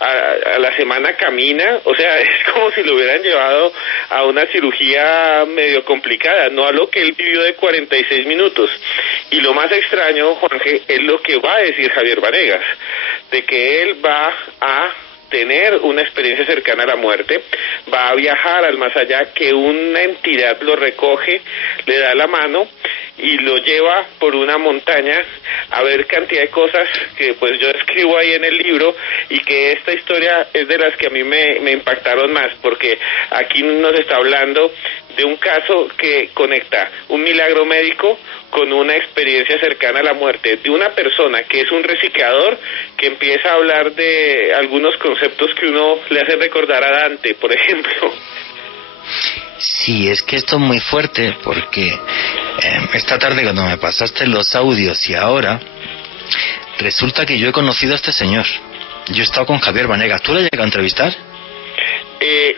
A la semana camina, o sea, es como si lo hubieran llevado a una cirugía medio complicada, no a lo que él vivió de 46 minutos. Y lo más extraño, Juanje, es lo que va a decir Javier Vanegas, de que él va a tener una experiencia cercana a la muerte, va a viajar al más allá, que una entidad lo recoge, le da la mano y lo lleva por una montaña a ver cantidad de cosas que pues yo escribo ahí en el libro, y que esta historia es de las que a mí me impactaron más, porque aquí nos está hablando de un caso que conecta un milagro médico con una experiencia cercana a la muerte, de una persona que es un reciclador, que empieza a hablar de algunos conceptos que uno le hace recordar a Dante, por ejemplo. Sí, es que esto es muy fuerte, porque esta tarde cuando me pasaste los audios y ahora, resulta que yo he conocido a este señor. Yo he estado con Javier Vanegas. ¿Tú lo has llegado a entrevistar?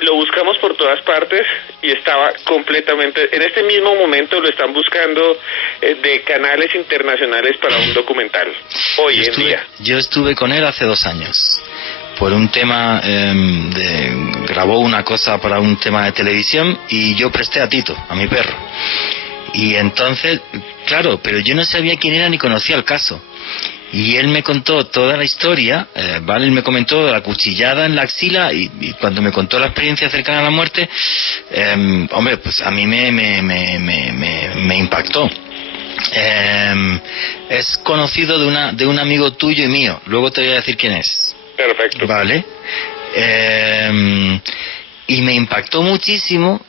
Lo buscamos por todas partes y estaba completamente... En este mismo momento lo están buscando de canales internacionales para un documental, hoy en día. Yo estuve con él hace 2 años. Por un tema, grabó una cosa para un tema de televisión y yo presté a Tito, a mi perro. Y entonces, claro, pero yo no sabía quién era ni conocía el caso. Y él me contó toda la historia, ¿vale? Él me comentó la cuchillada en la axila y cuando me contó la experiencia cercana a la muerte, hombre, pues a mí me impactó. Es conocido de un amigo tuyo y mío, luego te voy a decir quién es. Perfecto. Vale. Y me impactó muchísimo.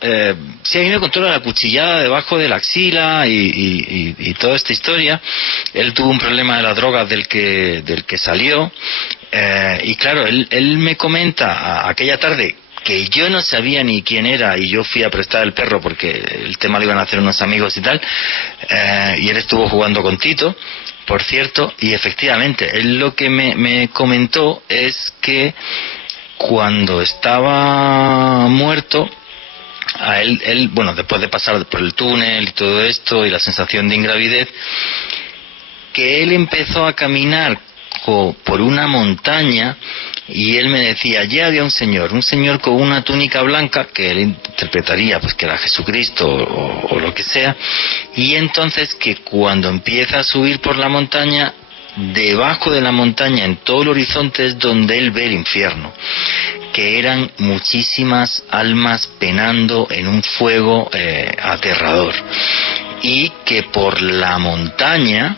Sí, a mí me contó la cuchillada debajo de la axila y toda esta historia. Él tuvo un problema de la droga del que salió. Y claro, él me comenta aquella tarde que yo no sabía ni quién era, y yo fui a prestar el perro porque el tema lo iban a hacer unos amigos y tal. Y él estuvo jugando con Tito, por cierto, y efectivamente, él lo que me comentó es que cuando estaba muerto, a él, bueno, después de pasar por el túnel y todo esto y la sensación de ingravidez, que él empezó a caminar por una montaña, y él me decía, ya había un señor con una túnica blanca, que él interpretaría pues que era Jesucristo o lo que sea, y entonces que cuando empieza a subir por la montaña, debajo de la montaña, en todo el horizonte, es donde él ve el infierno, que eran muchísimas almas penando en un fuego aterrador, y que por la montaña,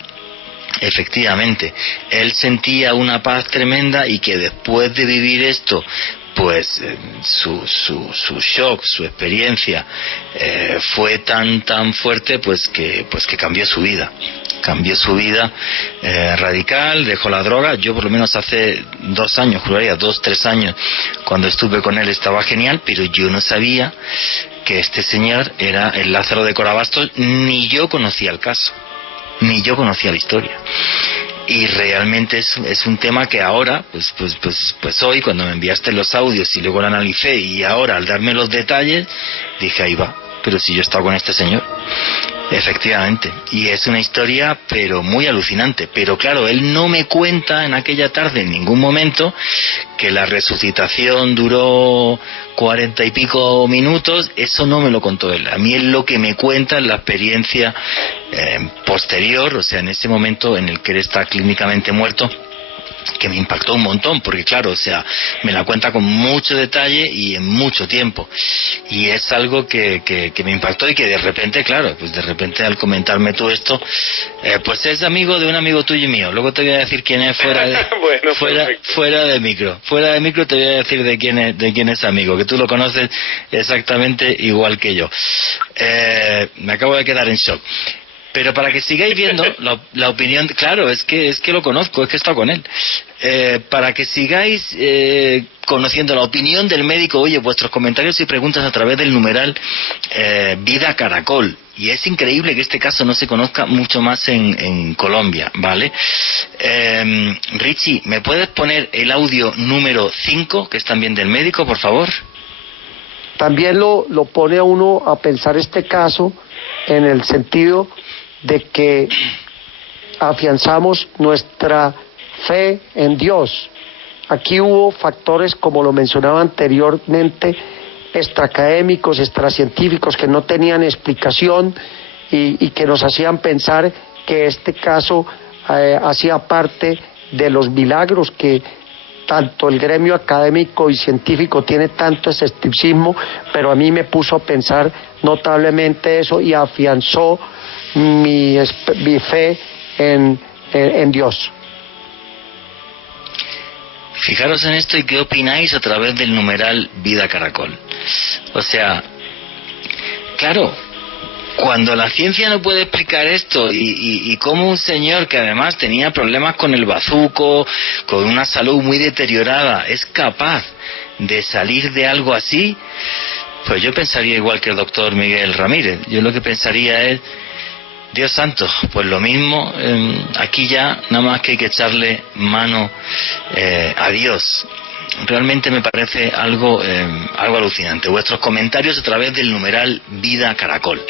efectivamente, él sentía una paz tremenda, y que después de vivir esto, pues su shock, su experiencia fue tan fuerte, pues que cambió su vida radical, dejó la droga. Yo por lo menos hace 2 años, juraría 2-3 años, cuando estuve con él estaba genial, pero yo no sabía que este señor era el Lázaro de Corabastos, ni yo conocía el caso, ni yo conocía la historia. Y realmente es un tema que ahora, pues hoy, cuando me enviaste los audios y luego lo analicé, y ahora al darme los detalles, dije, ahí va, pero si yo he estado con este señor. Efectivamente, y es una historia pero muy alucinante. Pero claro, él no me cuenta en aquella tarde en ningún momento que la resucitación duró 40 y pico minutos. Eso no me lo contó él. A mí él lo que me cuenta es la experiencia posterior, o sea, en ese momento en el que él está clínicamente muerto, que me impactó un montón, porque claro, o sea, me la cuenta con mucho detalle y en mucho tiempo, y es algo que me impactó, y que de repente, claro, pues de repente al comentarme tú esto, pues es amigo de un amigo tuyo y mío. Luego te voy a decir quién es fuera de bueno, fuera de micro te voy a decir de quién es amigo, que tú lo conoces exactamente igual que yo. Me acabo de quedar en shock. Pero para que sigáis viendo la opinión, claro, es que lo conozco, es que he estado con él. Para que sigáis conociendo la opinión del médico, oye, vuestros comentarios y preguntas a través del numeral Vida Caracol. Y es increíble que este caso no se conozca mucho más en Colombia, ¿vale? Richie, ¿me puedes poner el audio número 5, que es también del médico, por favor? También lo pone a uno a pensar este caso en el sentido de que afianzamos nuestra fe en Dios. Aquí hubo factores, como lo mencionaba anteriormente, extraacadémicos, extracientíficos, que no tenían explicación y que nos hacían pensar que este caso hacía parte de los milagros que tanto el gremio académico y científico tiene tanto escepticismo, pero a mí me puso a pensar notablemente eso y afianzó mi fe en Dios. Fijaros en esto y qué opináis a través del numeral Vida Caracol. O sea, claro, cuando la ciencia no puede explicar esto y cómo un señor que además tenía problemas con el bazuco, con una salud muy deteriorada, es capaz de salir de algo así, pues yo pensaría igual que el doctor Miguel Ramírez. Yo lo que pensaría es, Dios santo, pues lo mismo, aquí ya nada más que hay que echarle mano a Dios. Realmente me parece algo alucinante. Vuestros comentarios a través del numeral Vida Caracol.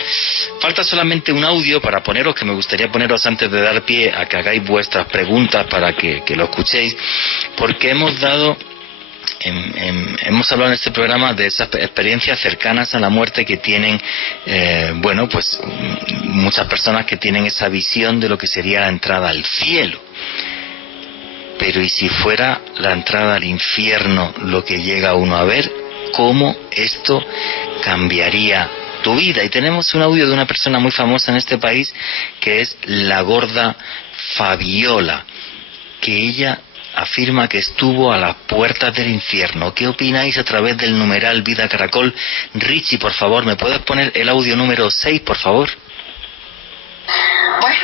Falta solamente un audio para poneros, que me gustaría poneros antes de dar pie a que hagáis vuestras preguntas para que lo escuchéis, porque hemos hablado en este programa de esas experiencias cercanas a la muerte que tienen, pues muchas personas que tienen esa visión de lo que sería la entrada al cielo. Pero ¿y si fuera la entrada al infierno lo que llega uno a ver? ¿Cómo esto cambiaría tu vida? Y tenemos un audio de una persona muy famosa en este país, que es la gorda Fabiola, que ella afirma que estuvo a las puertas del infierno. ¿Qué opináis a través del numeral Vida Caracol? Richie, por favor, ¿me puedes poner el audio número 6, por favor? Bueno,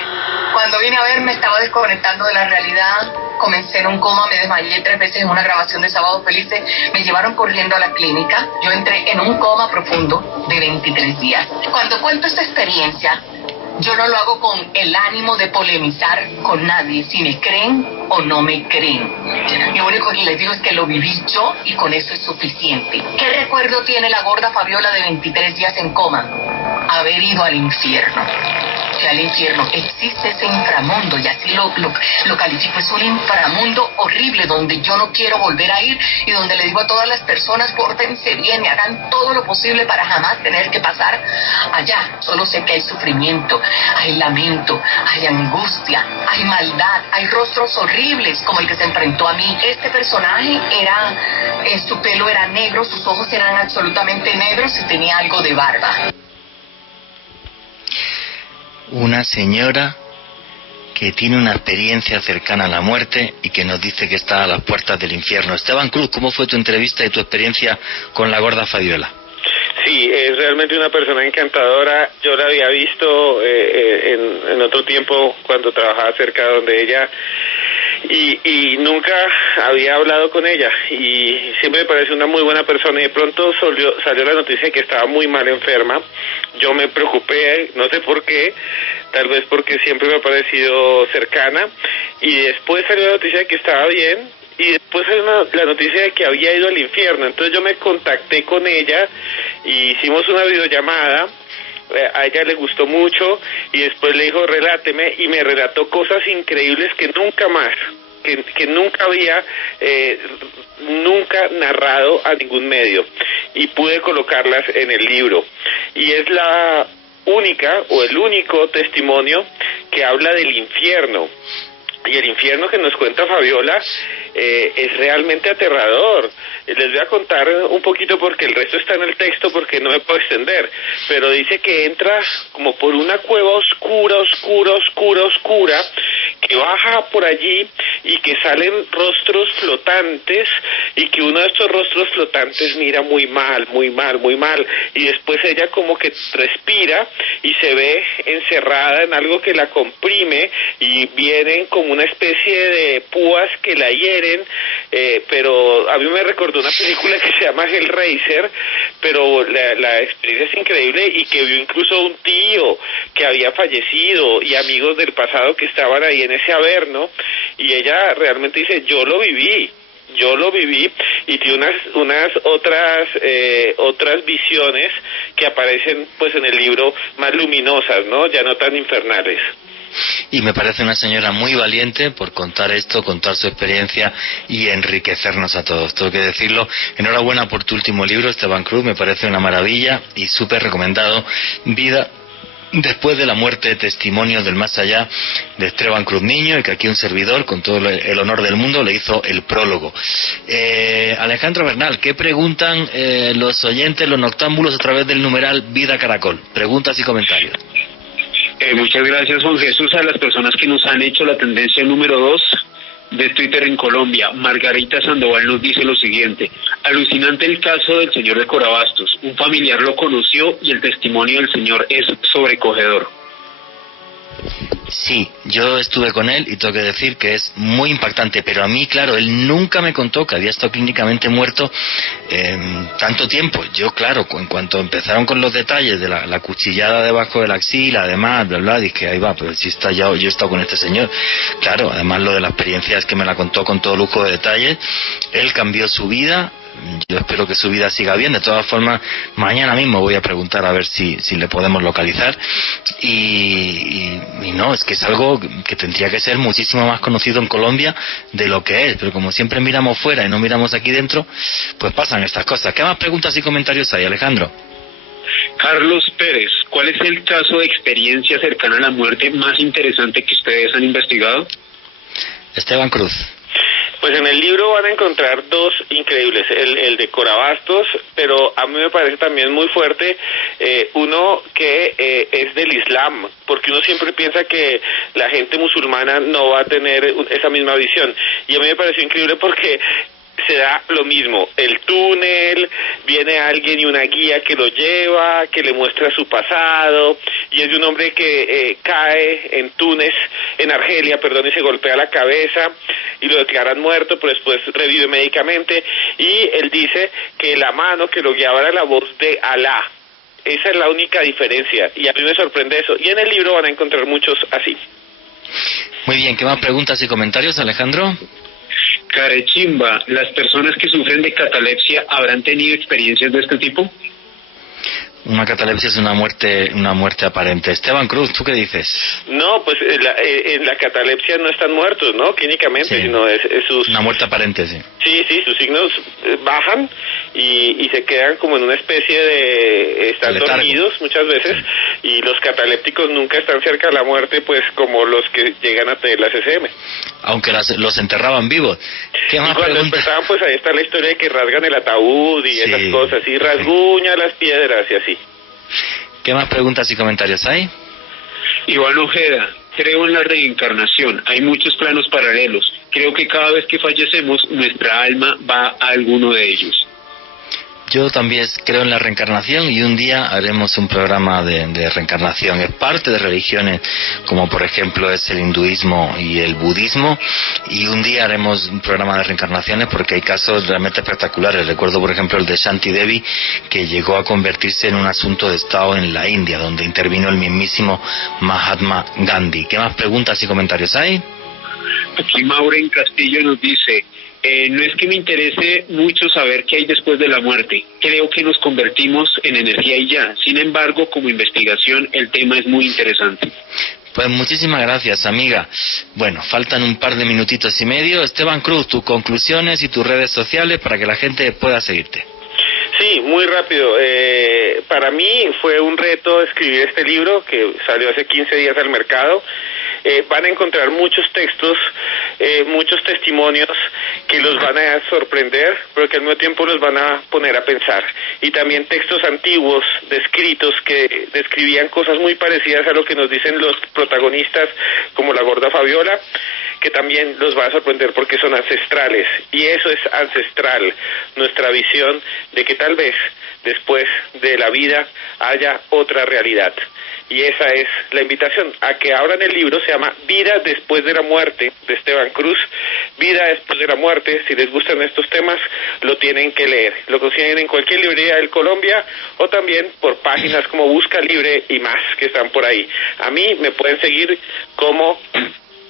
cuando vine a ver me estaba desconectando de la realidad, comencé en un coma, me desmayé 3 veces en una grabación de Sábados Felices, me llevaron corriendo a la clínica, yo entré en un coma profundo de 23 días. Cuando cuento esta experiencia, yo no lo hago con el ánimo de polemizar con nadie, si me creen o no me creen. Lo único que les digo es que lo viví yo y con eso es suficiente. ¿Qué recuerdo tiene la gorda Fabiola de 23 días en coma? Haber ido al infierno. Que al infierno existe ese inframundo, y así lo califico, es un inframundo horrible donde yo no quiero volver a ir y donde le digo a todas las personas, pórtense bien y hagan todo lo posible para jamás tener que pasar allá. Solo sé que hay sufrimiento, hay lamento, hay angustia, hay maldad, hay rostros horribles como el que se enfrentó a mí. Este personaje su pelo era negro, sus ojos eran absolutamente negros y tenía algo de barba. Una señora que tiene una experiencia cercana a la muerte y que nos dice que está a las puertas del infierno. Esteban Cruz, ¿cómo fue tu entrevista y tu experiencia con la gorda Fabiola? Sí, es realmente una persona encantadora. Yo la había visto en otro tiempo cuando trabajaba cerca de donde ella, y nunca había hablado con ella, y siempre me parece una muy buena persona, y de pronto salió la noticia de que estaba muy mal enferma. Yo me preocupé, no sé por qué, tal vez porque siempre me ha parecido cercana, y después salió la noticia de que estaba bien, y después salió la noticia de que había ido al infierno. Entonces yo me contacté con ella y hicimos una videollamada. A ella le gustó mucho y después le dijo reláteme, y me relató cosas increíbles que nunca más, que nunca había nunca narrado a ningún medio, y pude colocarlas en el libro, y es la única o el único testimonio que habla del infierno. Y el infierno que nos cuenta Fabiola es realmente aterrador. Les voy a contar un poquito porque el resto está en el texto, porque no me puedo extender, pero dice que entra como por una cueva oscura, que baja por allí y que salen rostros flotantes, y que uno de estos rostros flotantes mira muy mal, y después ella como que respira y se ve encerrada en algo que la comprime, y vienen como una especie de púas que la hieren, pero a mí me recordó una película que se llama Hellraiser, pero la experiencia es increíble, y que vio incluso un tío que había fallecido y amigos del pasado que estaban ahí en ese averno, y ella realmente dice, yo lo viví, y tiene unas otras visiones que aparecen pues en el libro más luminosas, ¿no? Ya no tan infernales. Y me parece una señora muy valiente por contar esto, contar su experiencia y enriquecernos a todos. Tengo que decirlo. Enhorabuena por tu último libro, Esteban Cruz, me parece una maravilla y súper recomendado. Vida Después de la muerte, testimonios del más allá de Esteban Cruz Niño, y que aquí un servidor, con todo el honor del mundo, le hizo el prólogo. Alejandro Bernal, ¿qué preguntan los oyentes, los noctámbulos, a través del numeral Vida Caracol? Preguntas y comentarios. Muchas gracias, Juan Jesús, a las personas que nos han hecho la tendencia número 2 de Twitter en Colombia. Margarita Sandoval nos dice lo siguiente: alucinante el caso del señor de Corabastos, un familiar lo conoció y el testimonio del señor es sobrecogedor. Sí, yo estuve con él y tengo que decir que es muy impactante, pero a mí, claro, él nunca me contó que había estado clínicamente muerto tanto tiempo. Yo, claro, en cuanto empezaron con los detalles de la cuchillada debajo de la axila, además, bla, bla, dije, ahí va, pero si está ya, yo he estado con este señor. Claro, además lo de la experiencia es que me la contó con todo lujo de detalles. Él cambió su vida. Yo espero que su vida siga bien. De todas formas, mañana mismo voy a preguntar a ver si le podemos localizar. Y no, es que es algo que tendría que ser muchísimo más conocido en Colombia de lo que es. Pero como siempre miramos fuera y no miramos aquí dentro, pues pasan estas cosas. ¿Qué más preguntas y comentarios hay, Alejandro? Carlos Pérez, ¿cuál es el caso de experiencia cercana a la muerte más interesante que ustedes han investigado? Esteban Cruz. Pues en el libro van a encontrar dos increíbles, el de Corabastos, pero a mí me parece también muy fuerte uno que es del Islam, porque uno siempre piensa que la gente musulmana no va a tener esa misma visión, y a mí me pareció increíble porque se da lo mismo, el túnel, viene alguien y una guía que lo lleva, que le muestra su pasado, y es de un hombre que cae en Túnez, en Argelia, perdón, y se golpea la cabeza, y lo declaran muerto, pero después revive médicamente, y él dice que la mano que lo guiaba era la voz de Alá. Esa es la única diferencia, y a mí me sorprende eso, y en el libro van a encontrar muchos así. Muy bien, ¿qué más preguntas y comentarios, Alejandro? Carechimba, ¿las personas que sufren de catalepsia habrán tenido experiencias de este tipo? Una catalepsia es una muerte aparente. Esteban Cruz, ¿tú qué dices? No, pues en la catalepsia no están muertos, ¿no? Clínicamente, sí, sino es sus... Una muerte aparente, sí. Sí, sus signos bajan y se quedan como en una especie de... Están dormidos muchas veces, sí. Y los catalépticos nunca están cerca de la muerte, pues como los que llegan a tener la CCM. Aunque los enterraban vivos. ¿Qué más y cuando empezaban, pues ahí está la historia de que rasgan el ataúd y sí, esas cosas, y rasguña las piedras y así. ¿Qué más preguntas y comentarios hay? Iván Ojeda, creo en la reencarnación, hay muchos planos paralelos, creo que cada vez que fallecemos nuestra alma va a alguno de ellos. Yo también creo en la reencarnación y un día haremos un programa de reencarnación. Es parte de religiones como por ejemplo es el hinduismo y el budismo, y un día haremos un programa de reencarnaciones porque hay casos realmente espectaculares. Recuerdo por ejemplo el de Shanti Devi, que llegó a convertirse en un asunto de Estado en la India, donde intervino el mismísimo Mahatma Gandhi. ¿Qué más preguntas y comentarios hay? Aquí Maureen Castillo nos dice: no es que me interese mucho saber qué hay después de la muerte, creo que nos convertimos en energía y ya. Sin embargo, como investigación, el tema es muy interesante. Pues muchísimas gracias, amiga. Bueno, faltan un par de minutitos y medio. Esteban Cruz, tus conclusiones y tus redes sociales para que la gente pueda seguirte. Sí, muy rápido. Para mí fue un reto escribir este libro que salió hace 15 días al mercado. Van a encontrar muchos textos, muchos testimonios que los van a sorprender, pero que al mismo tiempo los van a poner a pensar. Y también textos antiguos, descritos, que describían cosas muy parecidas a lo que nos dicen los protagonistas, como la gorda Fabiola, que también los va a sorprender porque son ancestrales. Y eso es ancestral, nuestra visión de que tal vez después de la vida haya otra realidad. Y esa es la invitación, a que abran el libro. Se llama Vida después de la muerte, de Esteban Cruz. Vida después de la muerte. Si les gustan estos temas, lo tienen que leer. Lo consiguen en cualquier librería del Colombia, o también por páginas como Busca Libre y más, que están por ahí. A mí me pueden seguir como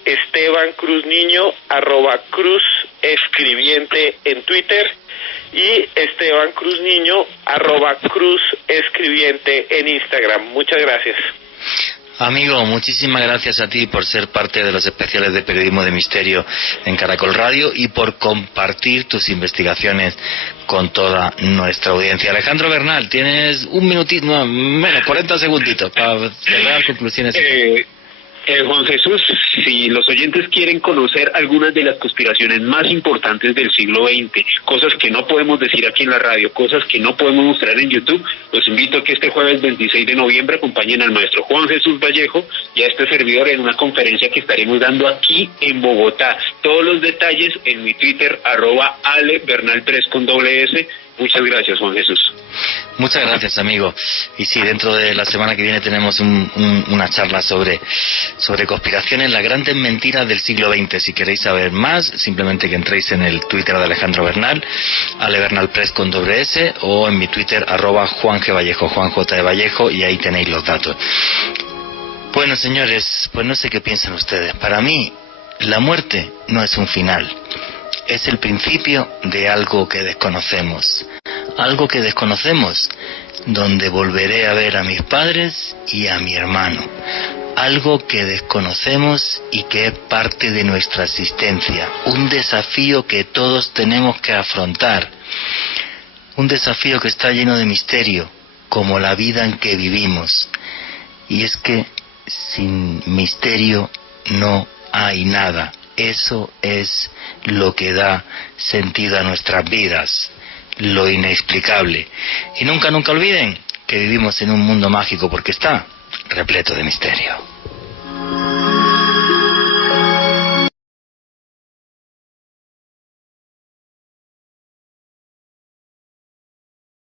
Esteban Cruz Niño, @Cruz Escribiente en Twitter, y Esteban Cruz Niño, @Cruz Escribiente en Instagram. Muchas gracias. Amigo, muchísimas gracias a ti por ser parte de los especiales de Periodismo de Misterio en Caracol Radio y por compartir tus investigaciones con toda nuestra audiencia. Alejandro Bernal, tienes un minutito, no, menos, 40 segunditos para dar conclusiones. Juan Jesús, si los oyentes quieren conocer algunas de las conspiraciones más importantes del siglo XX, cosas que no podemos decir aquí en la radio, cosas que no podemos mostrar en YouTube, los invito a que este jueves 26 de noviembre acompañen al maestro Juan Jesús Vallejo y a este servidor en una conferencia que estaremos dando aquí en Bogotá. Todos los detalles en mi Twitter, @AleBernal3 con doble S. Muchas gracias, Juan Jesús. Muchas gracias, amigo. Y sí, dentro de la semana que viene tenemos una charla sobre conspiraciones, las grandes mentiras del siglo XX. Si queréis saber más, simplemente que entréis en el Twitter de Alejandro Bernal, AleBernal3 con doble S, o en mi Twitter, @JuanGVallejo, Juan J. de Vallejo, y ahí tenéis los datos. Bueno, señores, pues no sé qué piensan ustedes. Para mí, la muerte no es un final. Es el principio de algo que desconocemos. Algo que desconocemos, donde volveré a ver a mis padres y a mi hermano. Algo que desconocemos y que es parte de nuestra existencia. Un desafío que todos tenemos que afrontar. Un desafío que está lleno de misterio, como la vida en que vivimos. Y es que sin misterio no hay nada. Eso es lo que da sentido a nuestras vidas, lo inexplicable. Y nunca olviden que vivimos en un mundo mágico porque está repleto de misterio.